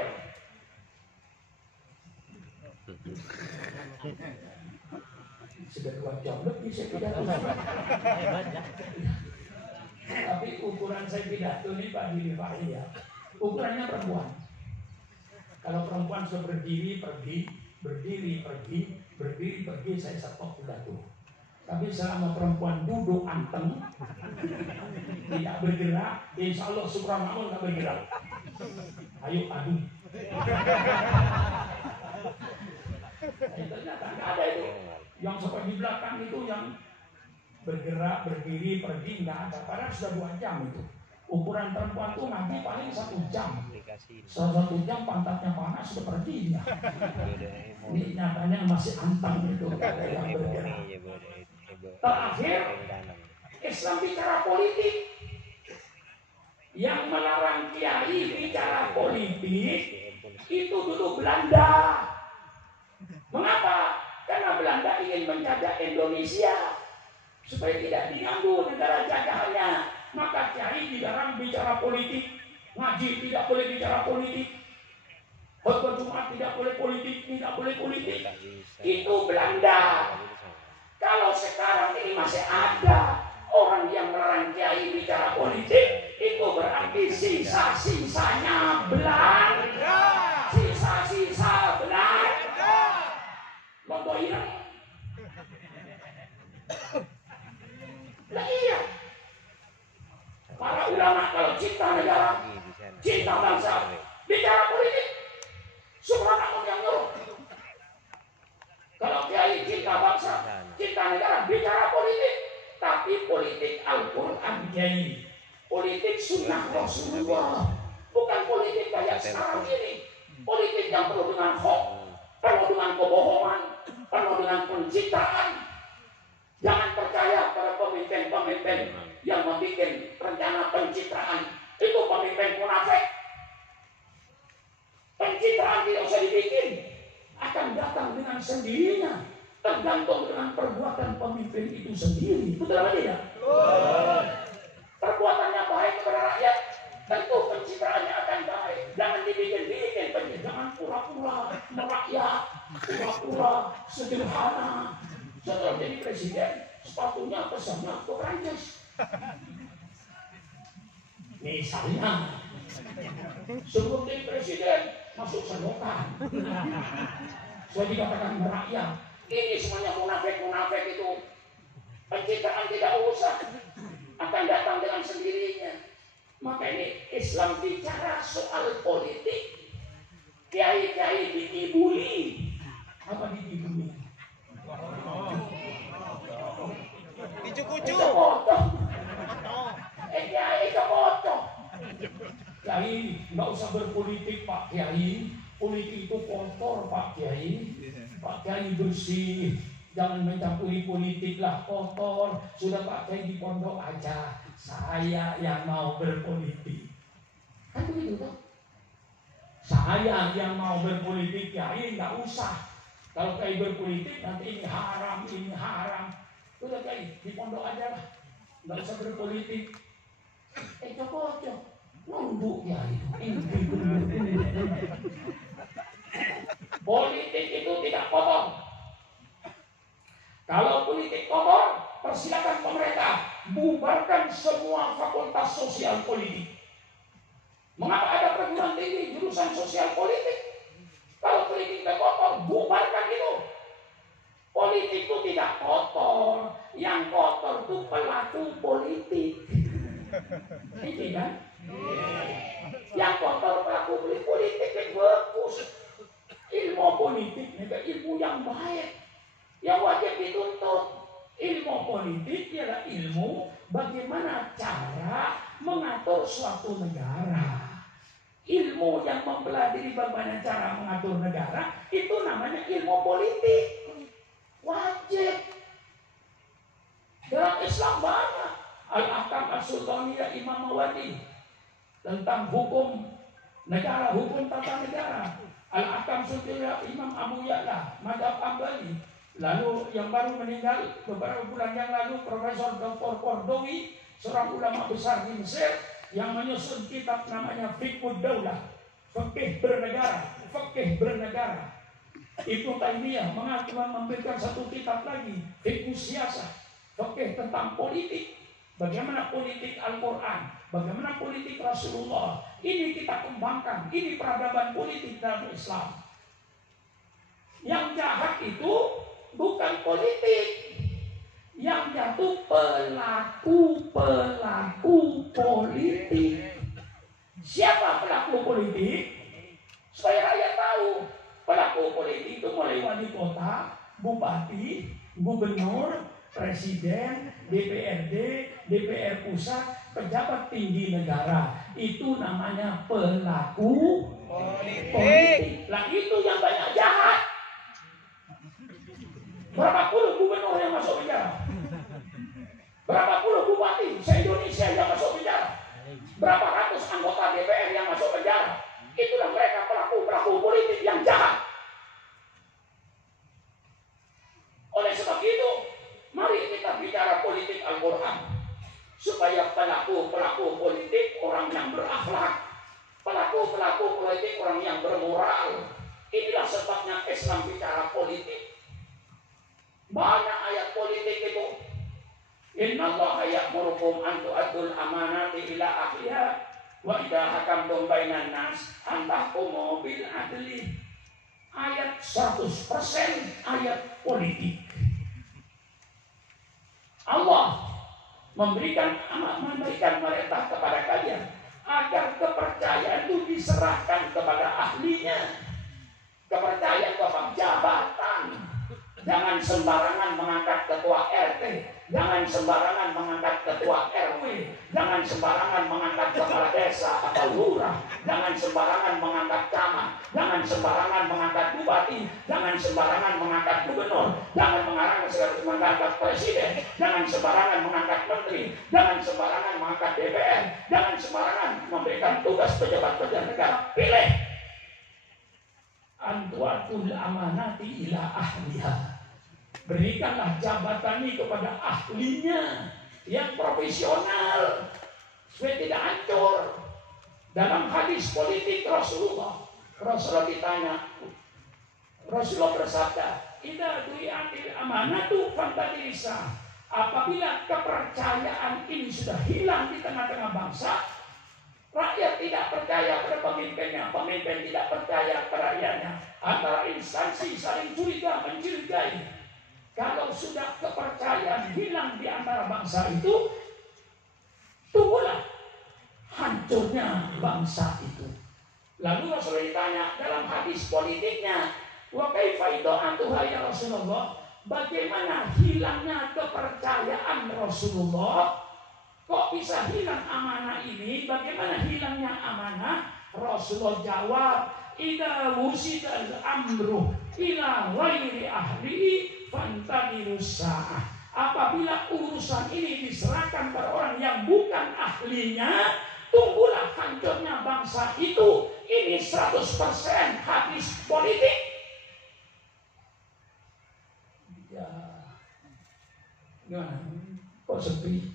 sudah 2 jam lebih saya pidato. Tapi ukuran saya pidato ini Pak Diri Fahri ya, ukurannya perempuan. Kalau perempuan sudah berdiri pergi, berdiri pergi, berdiri pergi, saya stop pidato. Tapi selama perempuan duduk anteng, tidak bergerak, insya Allah subhanallah tidak bergerak. Ayo adu. Ternyata nggak ada itu. Yang seperti di belakang itu yang bergerak, berdiri, pergi nggak ada. Padahal sudah 2 jam itu. Ukuran perempuan tuh ngaji paling 1 jam. 1 jam pantatnya panas sudah pergi ya. Ini nyatanya masih antang itu, nggak ada yang bergerak. Terakhir, Islam bicara politik. Yang melarang kiai bicara politik itu dulu Belanda. Mengapa? Karena Belanda ingin menjajah Indonesia supaya tidak diganggu negara jajahannya. Maka kiai dilarang bicara politik, ngaji tidak boleh bicara politik, khutbah Jumat tidak boleh politik, tidak boleh politik. Itu Belanda. Kalau sekarang ini masih ada orang yang melarang kiai bicara politik, itu berarti sisa-sisanya Belanda. Sisa-sisa Belanda. Lomboin. Nah iya. Para ulama kalau cinta negara, cinta bangsa, bicara politik, subhanallah yang nyuruh. Kalau kiai cinta bangsa, cinta negara, bicara politik, tapi politik Al-Quran kiai, politik sunnah Rasulullah, bukan politik kayak sekarang ini. Politik yang penuh dengan hoax, penuh dengan kebohongan, penuh dengan pencitraan. Jangan percaya pada pemimpin-pemimpin yang membuat rencana pencitraan. Itu pemimpin munafik. Pencitraan tidak usah dibikin, akan datang dengan sendirinya, tergantung dengan perbuatan pemimpin itu sendiri. Betul apa tidak? Perbuatannya baik kepada rakyat, tentu pencitraannya akan baik. Jangan dibikin-bikin pencitraan. Jangan pura-pura merakyat, pura-pura sederhana. Setelah jadi presiden, sepatunya pesannya ke Prancis. Misalnya, sebelum jadi presiden, masuk selokan. Saya dikatakan merakyat. Ini semuanya munafik-munafik itu. Pencitraan tidak usah, akan datang dengan sendirinya. Maka ini Islam bicara soal politik, kiai-kiai ditibuli. Apa ditibuli? Dicukucu. Itu potong. Kiai kepotong. Kiai nggak usah berpolitik Pak Kiai. Politik itu kotor Pak Kiai. Pak Kiai bersih. Jangan mencampuri politik lah, kotor. Sudah Pak Kiai di pondok aja. Saya yang mau berpolitik. Kan begitu toh? Saya yang mau berpolitik, Kiai nggak usah. Kalau Kiai berpolitik nanti ini haram, ini haram. Sudah Kiai di pondok aja lah, nggak usah berpolitik. Coba nunduk Kiai. Politik itu tidak kotor. Kalau politik kotor, persilakan pemerintah bubarkan semua fakultas sosial politik. Mengapa ada perguruan tinggi jurusan sosial politik? Kalau politik tidak kotor, bubarkan itu. Politik itu tidak kotor, yang kotor itu pelaku politik. Ini kan? Yang kotor pelaku politik yang bagus. Ilmu politik itu ilmu yang baik, yang wajib dituntut. Ilmu politik ialah ilmu bagaimana cara mengatur suatu negara. Ilmu yang mempelajari bagaimana cara mengatur negara itu namanya ilmu politik. Wajib. Dalam Islam banyak Al-Ahkam As-Sultaniyah Imam Mawardi tentang hukum negara, hukum tata negara. Al-Ahkam Sultaniyah Imam Abu Ya'la Madhab Ambali. Lalu yang baru meninggal beberapa bulan yang lalu Profesor Dr. Kordowi, seorang ulama besar di Mesir, yang menyusun kitab namanya Fiqhud Daulah, fikih bernegara, fikih bernegara. Ibnu Taimiyah memberikan satu kitab lagi, Fiqhus Siyasah, fikih tentang politik. Bagaimana politik Al-Quran, bagaimana politik Rasulullah. Ini kita kembangkan, ini peradaban politik dalam Islam. Yang jahat itu bukan politik, yang jatuh pelaku politik. Siapa pelaku politik? Supaya rakyat tahu. Pelaku politik itu mulai wali kota, bupati, gubernur, presiden, DPRD, DPR pusat, pejabat tinggi negara. Itu namanya pelaku politik. Lah itu yang banyak jahat. Berapa puluh gubernur yang masuk penjara? Berapa puluh bupati se-Indonesia yang masuk penjara? Berapa ratus anggota DPR yang masuk penjara? Itulah mereka pelaku politik yang jahat. Oleh sebab itu, mari kita bicara politik Al-Quran. Supaya pelaku politik orang yang berakhlak, pelaku politik orang yang bermoral. Inilah sebabnya Islam bicara politik. Banyak ayat politik itu. Innallaha ya'murukum an tu'addul amanati ila ahliha wa idza hakamtum bainan nas an tahkumu bil adli. Ayat 100% ayat politik. Allah memberikan perintah kepada kalian agar kepercayaan itu diserahkan kepada ahlinya. Kepercayaan kepada jabatan. Jangan sembarangan mengangkat ketua RT, jangan sembarangan mengangkat ketua RW, jangan sembarangan mengangkat kepala desa atau lurah, jangan sembarangan mengangkat camat, jangan sembarangan mengangkat bupati, jangan sembarangan mengangkat gubernur, jangan mengangkat presiden, jangan sembarangan mengangkat menteri, jangan sembarangan mengangkat DPR, jangan sembarangan memberikan tugas pejabat-pejabat negara. Pilih antuatul amanati ila ahliha. Berikanlah jabatan ini kepada ahlinya yang profesional supaya tidak hancur. Dalam hadis politik Rasulullah ditanya, Rasulullah bersabda, "Idza du'iatil amanatu fantadirisa." Apabila kepercayaan ini sudah hilang di tengah-tengah bangsa, rakyat tidak percaya pada pemimpinnya, pemimpin tidak percaya pada rakyatnya, antara instansi saling curiga mencurigai. Kalau sudah kepercayaan hilang di antara bangsa itu, tunggulah hancurnya bangsa itu. Lalu Rasulullah ditanya dalam hadis politiknya, wa kaifa ida'atuha ya Rasulullah, bagaimana hilangnya kepercayaan Rasulullah? Kok bisa hilang amanah ini? Bagaimana hilangnya amanah? Rasulullah jawab, idza wusidal amru ila ghairi ahli fantadirus sa'ah. Apabila urusan ini diserahkan pada orang yang bukan ahlinya, tunggulah hancurnya bangsa itu. Ini 100% hadis politik. Ya, gimana? Kok sepi?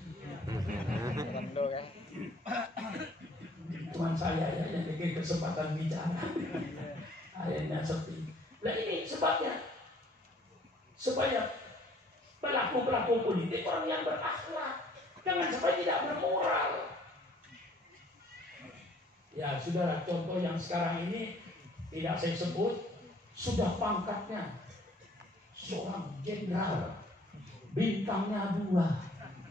Cuma saya ya yang diberi kesempatan bicara. Akhirnya sepi. Nah ini sebabnya, supaya pelaku-pelaku politik orang yang berakhlak, jangan sampai tidak bermoral. Ya saudara, contoh yang sekarang ini tidak saya sebut, sudah pangkatnya seorang jenderal, bintangnya 2.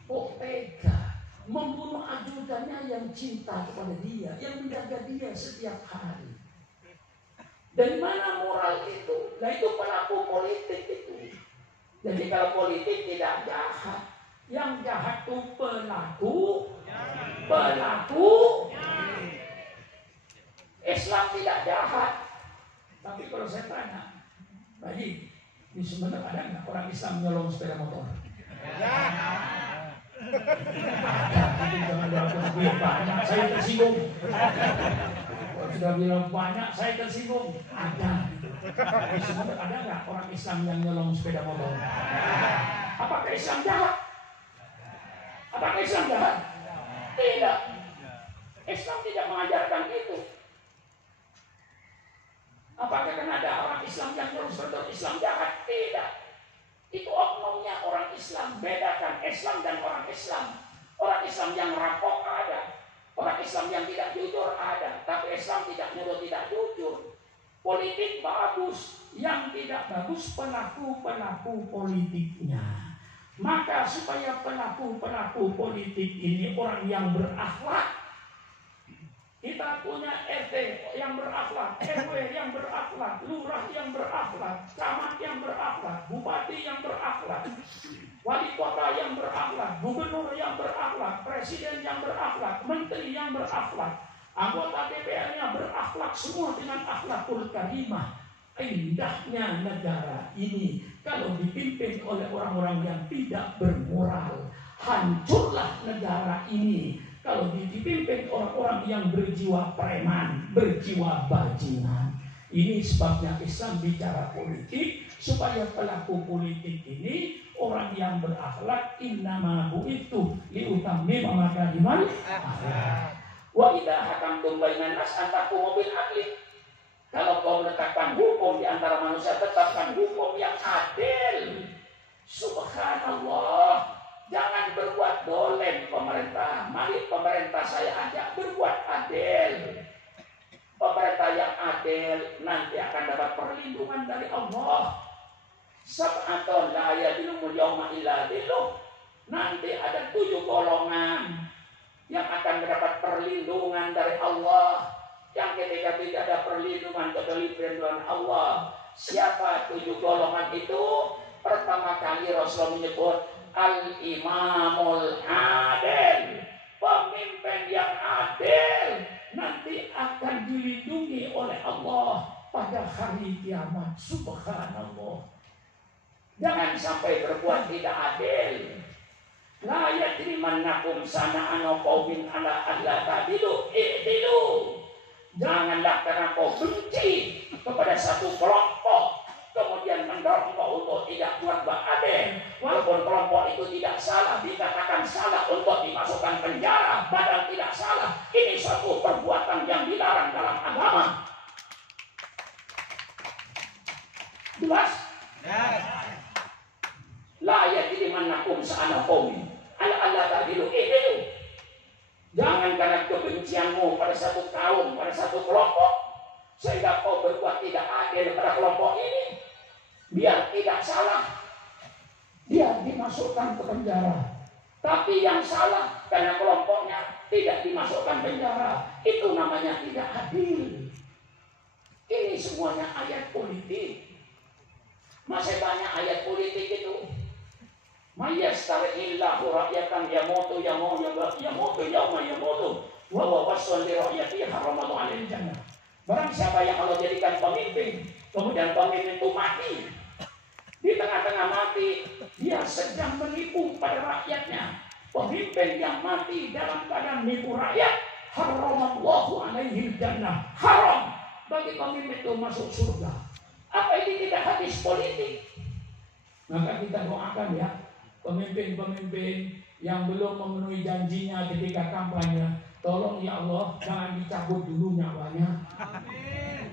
Kok tega membunuh ajudannya yang cinta kepada dia, yang menjaga dia setiap hari? Dari mana moral itu? Nah itu pelaku politik itu. Jadi kalau politik tidak jahat, yang jahat itu pelaku. Islam tidak jahat. Tapi kalau saya tanya, Pak Haji, di Sumeneb ada nggak orang Islam nyolong sepeda motor? Jangan bilang banyak, saya tersinggung. Kalau sudah bilang banyak, saya tersinggung. Ada. Di Sumeneb ada nggak orang Islam yang nyolong sepeda motor? Apakah Islam jahat? Apakah Islam jahat? Tidak. Islam tidak mengajarkan itu. Apakah kan ada orang Islam yang nyolong sepeda motor? Islam jahat? Tidak. Itu oknumnya orang Islam. Bedakan Islam dan orang Islam. Orang Islam yang rampok ada, orang Islam yang tidak jujur ada. Tapi Islam tidak nyuruh tidak jujur. Politik bagus, yang tidak bagus pelaku-pelaku politiknya. Maka supaya pelaku-pelaku politik ini orang yang berakhlak, kita punya RT yang berakhlak, RW yang berakhlak, lurah yang berakhlak, camat yang berakhlak, bupati yang berakhlak, wali kota yang berakhlak, gubernur yang berakhlak, presiden yang berakhlak, menteri yang berakhlak, anggota DPR-nya berakhlak, semua dengan akhlakul karimah. Indahnya negara ini kalau dipimpin oleh orang-orang yang tidak bermoral. Hancurlah negara ini kalau dipimpin orang-orang yang berjiwa preman, berjiwa bajingan. Ini sebabnya Islam bicara politik, supaya pelaku politik ini orang yang berakhlak. Innama bu'ithu liutammima makarimal akhlak. Wa idza hakamtum bainan nas an tahkumu bil adli. Kalau kau menetapkan hukum di antara manusia, tetapkan hukum yang adil. Subhanallah. Jangan berbuat dolen pemerintah. Mari pemerintah saya ajak berbuat adil. Pemerintah yang adil nanti akan dapat perlindungan dari Allah. Sab'atun la yadilumul yawma illa dilluh. Nanti ada 7 golongan yang akan mendapat perlindungan dari Allah. Yang ketika tidak ada perlindungan kecuali perlindungan Allah. Siapa 7 golongan itu? Pertama kali Rasulullah menyebut Al-Imamul Adil, pemimpin yang adil nanti akan dilindungi oleh Allah pada hari kiamat. Subhanallah. Jangan sampai berbuat tidak adil. La yajrimannakum sana'anu qaumin ala alla ta'dilu i'dilu. Janganlah karena kau benci kepada satu kelompok kemudian mendorong kau untuk tidak berbuat adil, walaupun kelompok itu tidak salah, dikatakan salah untuk dimasukkan penjara, padahal tidak salah. Ini suatu perbuatan yang dilarang dalam agama. Jelas? La yajrimannakum sa'ana qaumin ala alla ta'dilu i'dilu. Jangan karena kebencianmu pada satu kaum, pada satu kelompok, sehingga kau berbuat tidak adil pada kelompok ini, biar tidak salah. dia dimasukkan ke penjara. Tapi yang salah karena kelompoknya tidak dimasukkan penjara, itu namanya tidak adil. Ini semuanya ayat politik. Masih banyak ayat politik itu. Mayyastarihillahu rakyatan yamutu yauma yamutu wa huwa waswal li rakyati haramatu alil jannah. Barang siapa yang Allah jadikan pemimpin, kemudian pemimpin itu mati, di tengah-tengah mati, dia sedang menipu pada rakyatnya. Pemimpin yang mati dalam keadaan menipu rakyat, haramallahu alaihi jannah. Haram bagi pemimpin itu masuk surga. Apa ini tidak hadis politik? Maka kita doakan ya, pemimpin-pemimpin yang belum memenuhi janjinya ketika kampanye, tolong ya Allah jangan dicabut dulu nyawanya. Amin.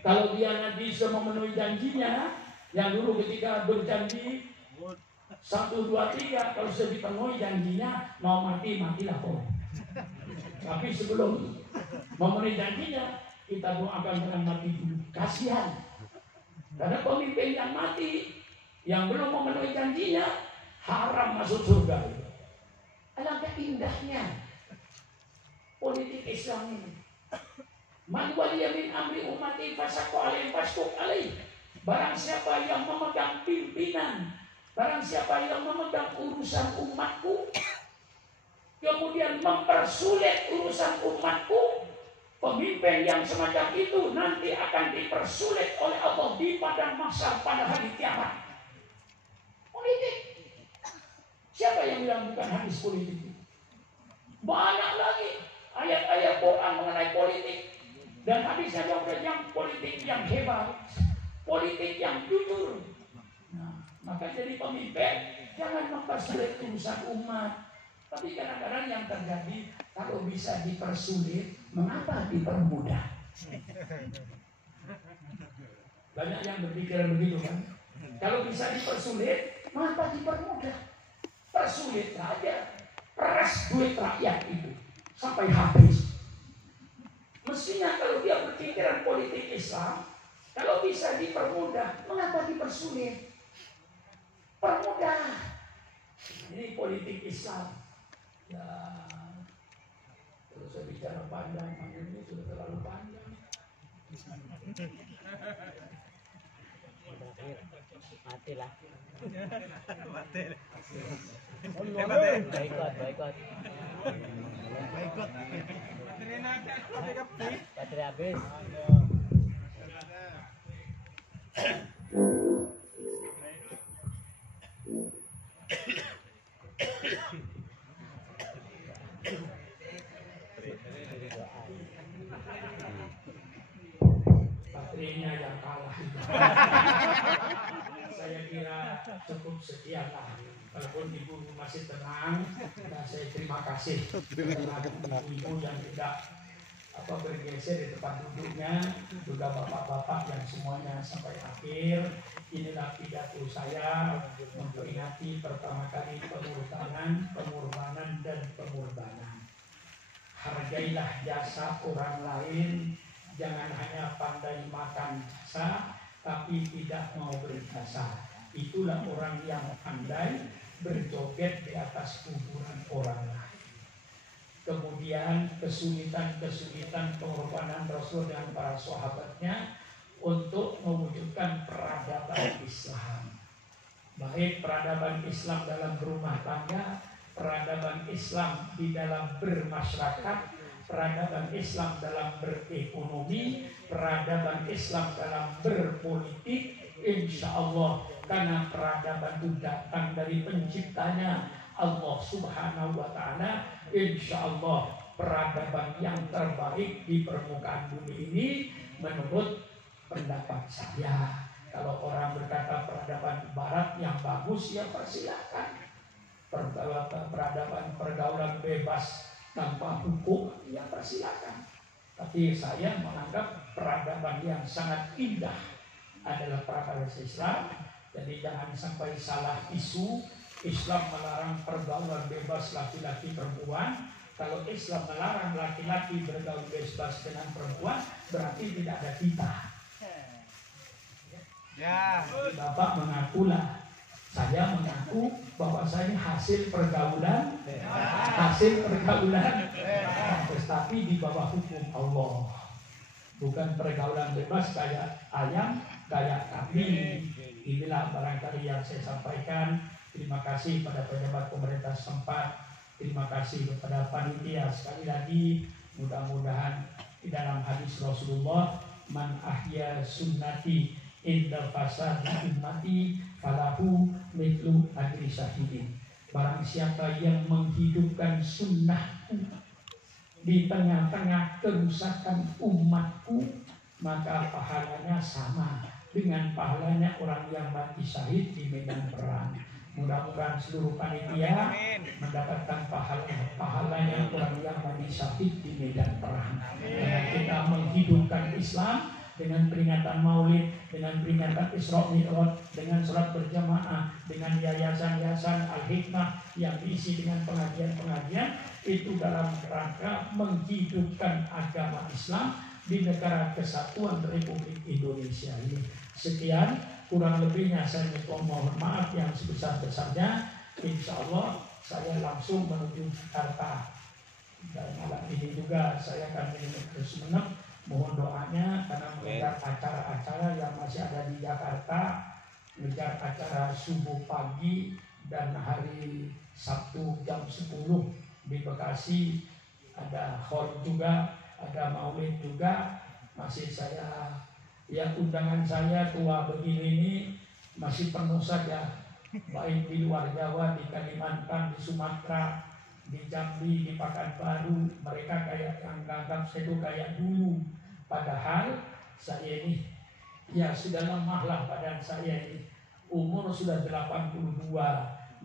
Kalau dia nanti sudah memenuhi janjinya, yang dulu ketika berjanji 1, 2, 3, kalau sudah dipenuhi janjinya, mau mati matilah kok. Tapi sebelum memenuhi janjinya, kita doakan dengan mati dulu. Kasihan. Karena pemimpin yang mati, yang belum memenuhi janjinya, haram masuk surga. Alangkah indahnya politik Islam ini. Man waliya min amri ummati fasaqqa alaihim fasquq alaih. Barang siapa yang memegang pimpinan, barang siapa yang memegang urusan umatku, kemudian mempersulit urusan umatku, pemimpin yang semacam itu nanti akan dipersulit oleh Allah di padang mahsyar pada hari kiamat. Politik. Siapa yang bilang bukan hadis politik? Banyak lagi ayat-ayat Quran mengenai politik dan hadisnya yang politik yang hebat, politik yang jujur. Nah, maka jadi pemimpin jangan mempersulit urusan umat. Tapi kadang-kadang yang terjadi, kalau bisa dipersulit, mengapa dipermudah? Banyak yang berpikir begitu kan? Kalau bisa dipersulit, mengapa dipermudah? Persulit saja, peras duit rakyat itu sampai habis. Mestinya kalau dia berpikiran politik Islam, kalau bisa dipermudah, mengapa dipersulit? Permudah. Ini politik Islam. Ya, terus saya bicara panjang, ini sudah terlalu panjang. Matilah. Boykot. Baterai habis. Baterainya yang kalah. Saya kira cukup sekian lah. Walaupun ibu masih tenang, dan saya terima kasih karena ibu yang tidak bergeser di tempat duduknya, juga bapak-bapak yang semuanya sampai akhir. Inilah pidato saya memperingati pertama kali pengorbanan dan pengorbanan. Hargailah jasa orang lain, jangan hanya pandai makan jasa, tapi tidak mau berjasa. Itulah orang yang pandai berjoget di atas kuburan orang lain. Kemudian kesulitan pengorbanan Rasul dan para sahabatnya untuk mewujudkan peradaban Islam. Baik peradaban Islam dalam berumah tangga, peradaban Islam di dalam bermasyarakat, peradaban Islam dalam berekonomi, peradaban Islam dalam berpolitik. Insya Allah, karena peradaban itu datang dari penciptanya Allah Subhanahu wa Ta'ala. Insya Allah peradaban yang terbaik di permukaan bumi ini menurut pendapat saya. Kalau orang berkata peradaban barat yang bagus, ya persilakan. Peradaban pergaulan bebas tanpa hukum, ya persilakan. Tapi saya menganggap peradaban yang sangat indah adalah peradaban Islam. Jadi jangan sampai salah isu. Islam melarang pergaulan bebas laki-laki perempuan. Kalau Islam melarang laki-laki bergaul bebas dengan perempuan, berarti tidak ada kita. Ya. Bapak mengakulah Saya mengaku bahwa saya hasil pergaulan, tetapi di bawah hukum Allah, bukan pergaulan bebas kayak ayam, kayak kambing. Inilah barangkali yang saya sampaikan. Terima kasih pada pejabat pemerintah setempat, terima kasih kepada panitia. Sekali lagi, mudah-mudahan di dalam hadis Rasulullah, man ahya sunnati indal fasad ummati falahu mithlu ajri syahidin. Barang siapa yang menghidupkan sunnahku di tengah-tengah kerusakan umatku, maka pahalanya sama dengan pahalanya orang yang mati syahid di medan perang. Mudah-mudahan seluruh panitia mendapatkan pahalanya orang yang mati syahid di medan perang. Dengan kita menghidupkan Islam dengan peringatan Maulid, dengan peringatan Isra Mi'raj, dengan sholat berjamaah, dengan yayasan-yayasan Al-Hikmah yang diisi dengan pengajian-pengajian, itu dalam rangka menghidupkan agama Islam di negara kesatuan Republik Indonesia ini. Sekian, kurang lebihnya saya mohon maaf yang sebesar-besarnya. Insya Allah saya langsung menuju Jakarta. Dan malam ini juga saya akan menuju Sumeneb. Mohon doanya karena mengejar acara-acara yang masih ada di Jakarta, mengejar acara subuh pagi dan hari Sabtu jam 10 di Bekasi, ada khor juga, ada maulid juga. Masih saya, ya undangan saya tua begini ini masih penuh saja, baik di luar Jawa, di Kalimantan, di Sumatera, di Jambi, di Pekanbaru. Mereka kayak yang gagap saya itu kayak dulu. Padahal saya ini ya sudah lemahlah badan saya ini. Umur sudah 82,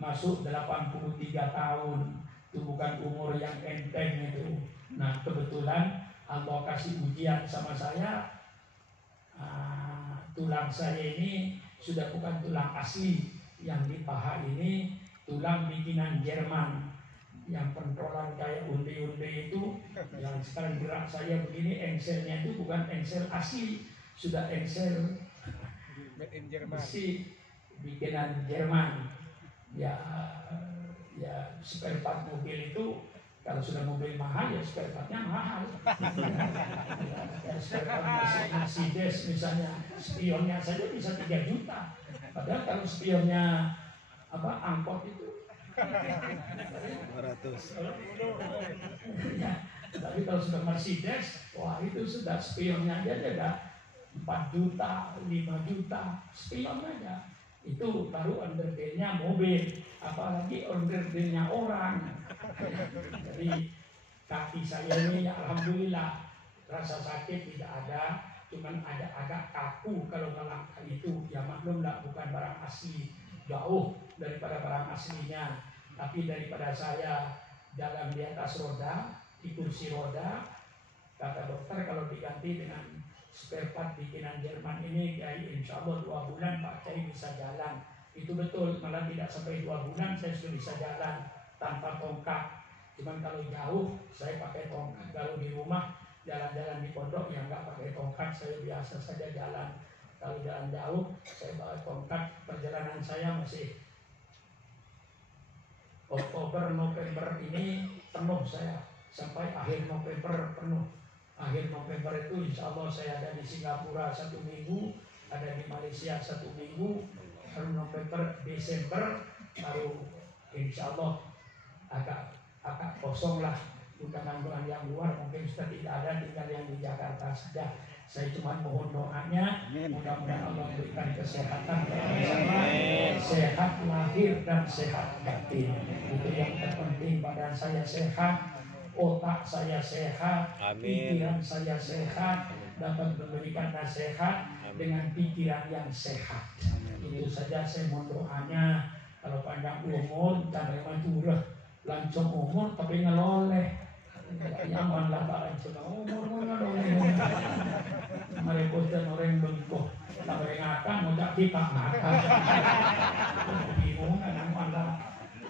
masuk 83 tahun. Itu bukan umur yang enteng itu. Nah, kebetulan Allah kasih ujian sama saya. Tulang saya ini sudah bukan tulang asli. Yang di paha ini tulang bikinan Jerman. Yang pentolan kayak unde-unde itu, yang sekarang gerak saya begini, engselnya itu bukan engsel asli, sudah engsel besi bikinan Jerman. Ya spare part mobil itu kalau sudah mobil mahal ya spare partnya mahal. Ya, spare part Mercedes misalnya, spionnya saja bisa 3 juta. Padahal kalau spionnya angkot itu 500. ya, tapi kalau sudah Mercedes, wah itu sudah spionnya aja ada 4 juta, 5 juta spion aja. Itu baru underdealnya mobil, apalagi underdealnya orang. Jadi kaki saya ini ya alhamdulillah rasa sakit tidak ada, cuman ada agak kaku kalau melangkah itu. Ya maklumlah bukan barang asli, jauh daripada barang aslinya. Tapi daripada saya jalan di atas roda, di kursi roda, kata dokter kalau diganti dengan spare part bikinan Jerman ini, ya insya Allah 2 bulan Pak Cai bisa jalan. Itu betul, malah tidak sampai 2 bulan saya sudah bisa jalan tanpa tongkat. Cuman kalau jauh saya pakai tongkat. Kalau di rumah jalan-jalan di pondok ya nggak pakai tongkat, saya biasa saja jalan. Kalau jalan jauh saya bawa tongkat. Perjalanan saya masih Oktober, November ini penuh saya, sampai akhir November penuh. Akhir November itu insya Allah saya ada di Singapura 1 minggu, ada di Malaysia 1 minggu, baru November, Desember baru insya Allah agak kosong lah. Undangan yang luar mungkin sudah tidak ada, tinggal yang di Jakarta saja. Saya cuma mohon doanya, mudah-mudahan Allah berikan kesehatan bersama, sehat lahir dan sehat batin. Itu yang terpenting. Badan saya sehat, otak saya sehat, pikiran saya sehat, dapat memberikan nasihat dengan pikiran yang sehat. Itu saja saya mohon doanya. Kalau panjang umur, jangan manturah, lancung umur tapi ngeloleh. Nyaman lah Pak lancung umur ngeloleh. Mereka dan orang bengkok, sampai ngakak ngajak kita ngakak. Bingung kan malah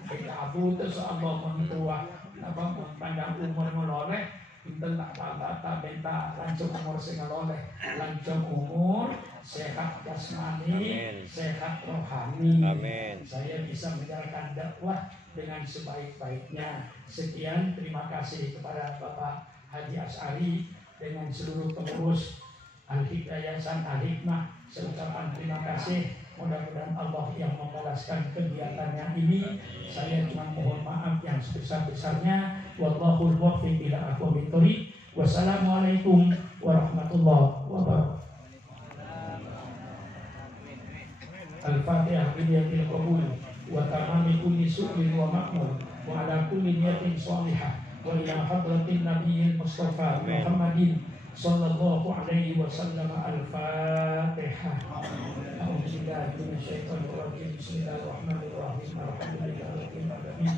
kita abu itu Allah mentua, apa panjang umur ngeloleh, kita tak benta lancung umur sing ngeloleh, lancung umur sehat jasmani, Amin. sehat rohani. Amin. Saya bisa menjalankan dakwah dengan sebaik-baiknya. Sekian, terima kasih kepada Bapak Haji Asy'ari dengan seluruh pengurus Yayasan Al-Hikmah. Seucapan terima kasih. Mudah-mudahan Allah yang membalaskan kegiatannya ini. Saya cuma mohon maaf yang sebesar-besarnya. Wallahul muwaffiq ila aqwamit thoriq. Wassalamualaikum warahmatullahi wabarakatuh. Al-Fatihah bidiyatil qabul wa tamami kulli su'lin wa ma'mul wa ala kulli niyatin shalihah wa ila hadratin nabiyil mustafa Muhammadin sallallahu alaihi wasallam. Al-Fatihah. A'udzubillahi minasyaitonir rajim. Bismillahirrahmanirrahim. Alhamdulillahirabbil alamin.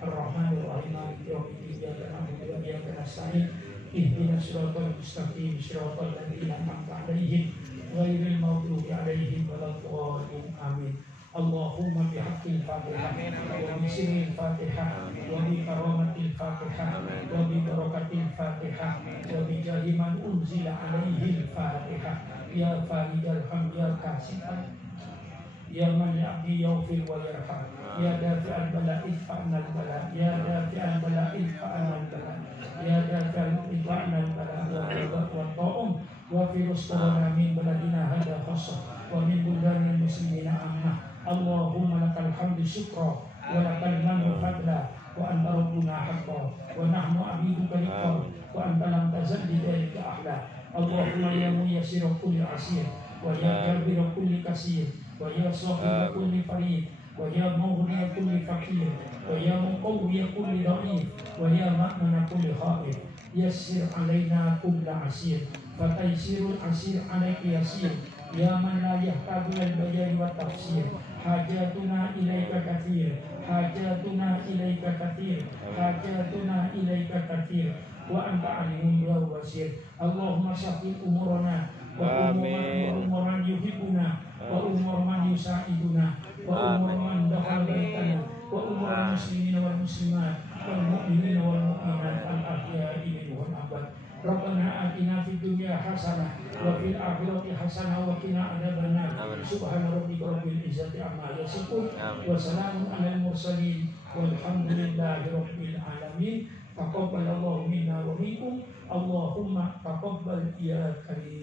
Ar-Rahmanir Rahim. Maliki yaumiddin. Iyyaka na'budu wa iyyaka nasta'in. Ihdinas siratal mustaqim. Siratal ladzina an'amta 'alaihim ghairil maghdubi 'alaihim waladdallin. Amin. Allahumma bihaqqil Fatihah wa bi sirril Fatihah wa bi karamatil Fatihah wa bi barakatil Fatihah wa bi jahi man unzila 'alaihil Fatihah. Ya Faridal Hamd, ya Kasifan, ya man ya'di yawfil wa yarham, ya dafi'al bala'i fa'anal bala', ya dafi'al bala'i fa'anal bala', ya dafi'al fa'anal bala' wa ta'um wa firus corona min baladina hada khassa wa min buldanil muslimina ammah. Allahumma lakal hamdu syukra wa lakal manu fadla wa anta rabbuna haqqa wa nahnu abiduka liqa wa anta lam tazal bidhalika ahla. Allahumma ya muyassir kulli asir wa ya jabir kulli kasir wa ya sahib kulli farid wa ya mughni kulli faqir wa ya muqawwi kulli dha'if wa ya ma'mana kulli khaif. Yassir alaina kulla asir fataysirul asir alaika yasir. Ya man la yahtaju al bayan wa tafsir. Hajatuna ilaika kathir, hajatuna ilaika kathir, hajatuna ilaika kathir. Wa anta alimun wa wasir. Allahumma sahih umurana wa umur man yuhibbuna wa umur man yusa'iduna wa umur man dakhal baitana wa umur muslimin wal muslimat wal mu'minin wal mu'minat al ahya'i minhum wal amwat. Rabbana atina fid dunya hasanah wa fil akhirati hasanah wa qina adzabannar. Subhana rabbika rabbil izzati amma yasifun wa salamun alal mursalin walhamdulillahi rabbil alamin. Taqabbalallahu minna wa minkum. Allahumma taqabbal ya karim.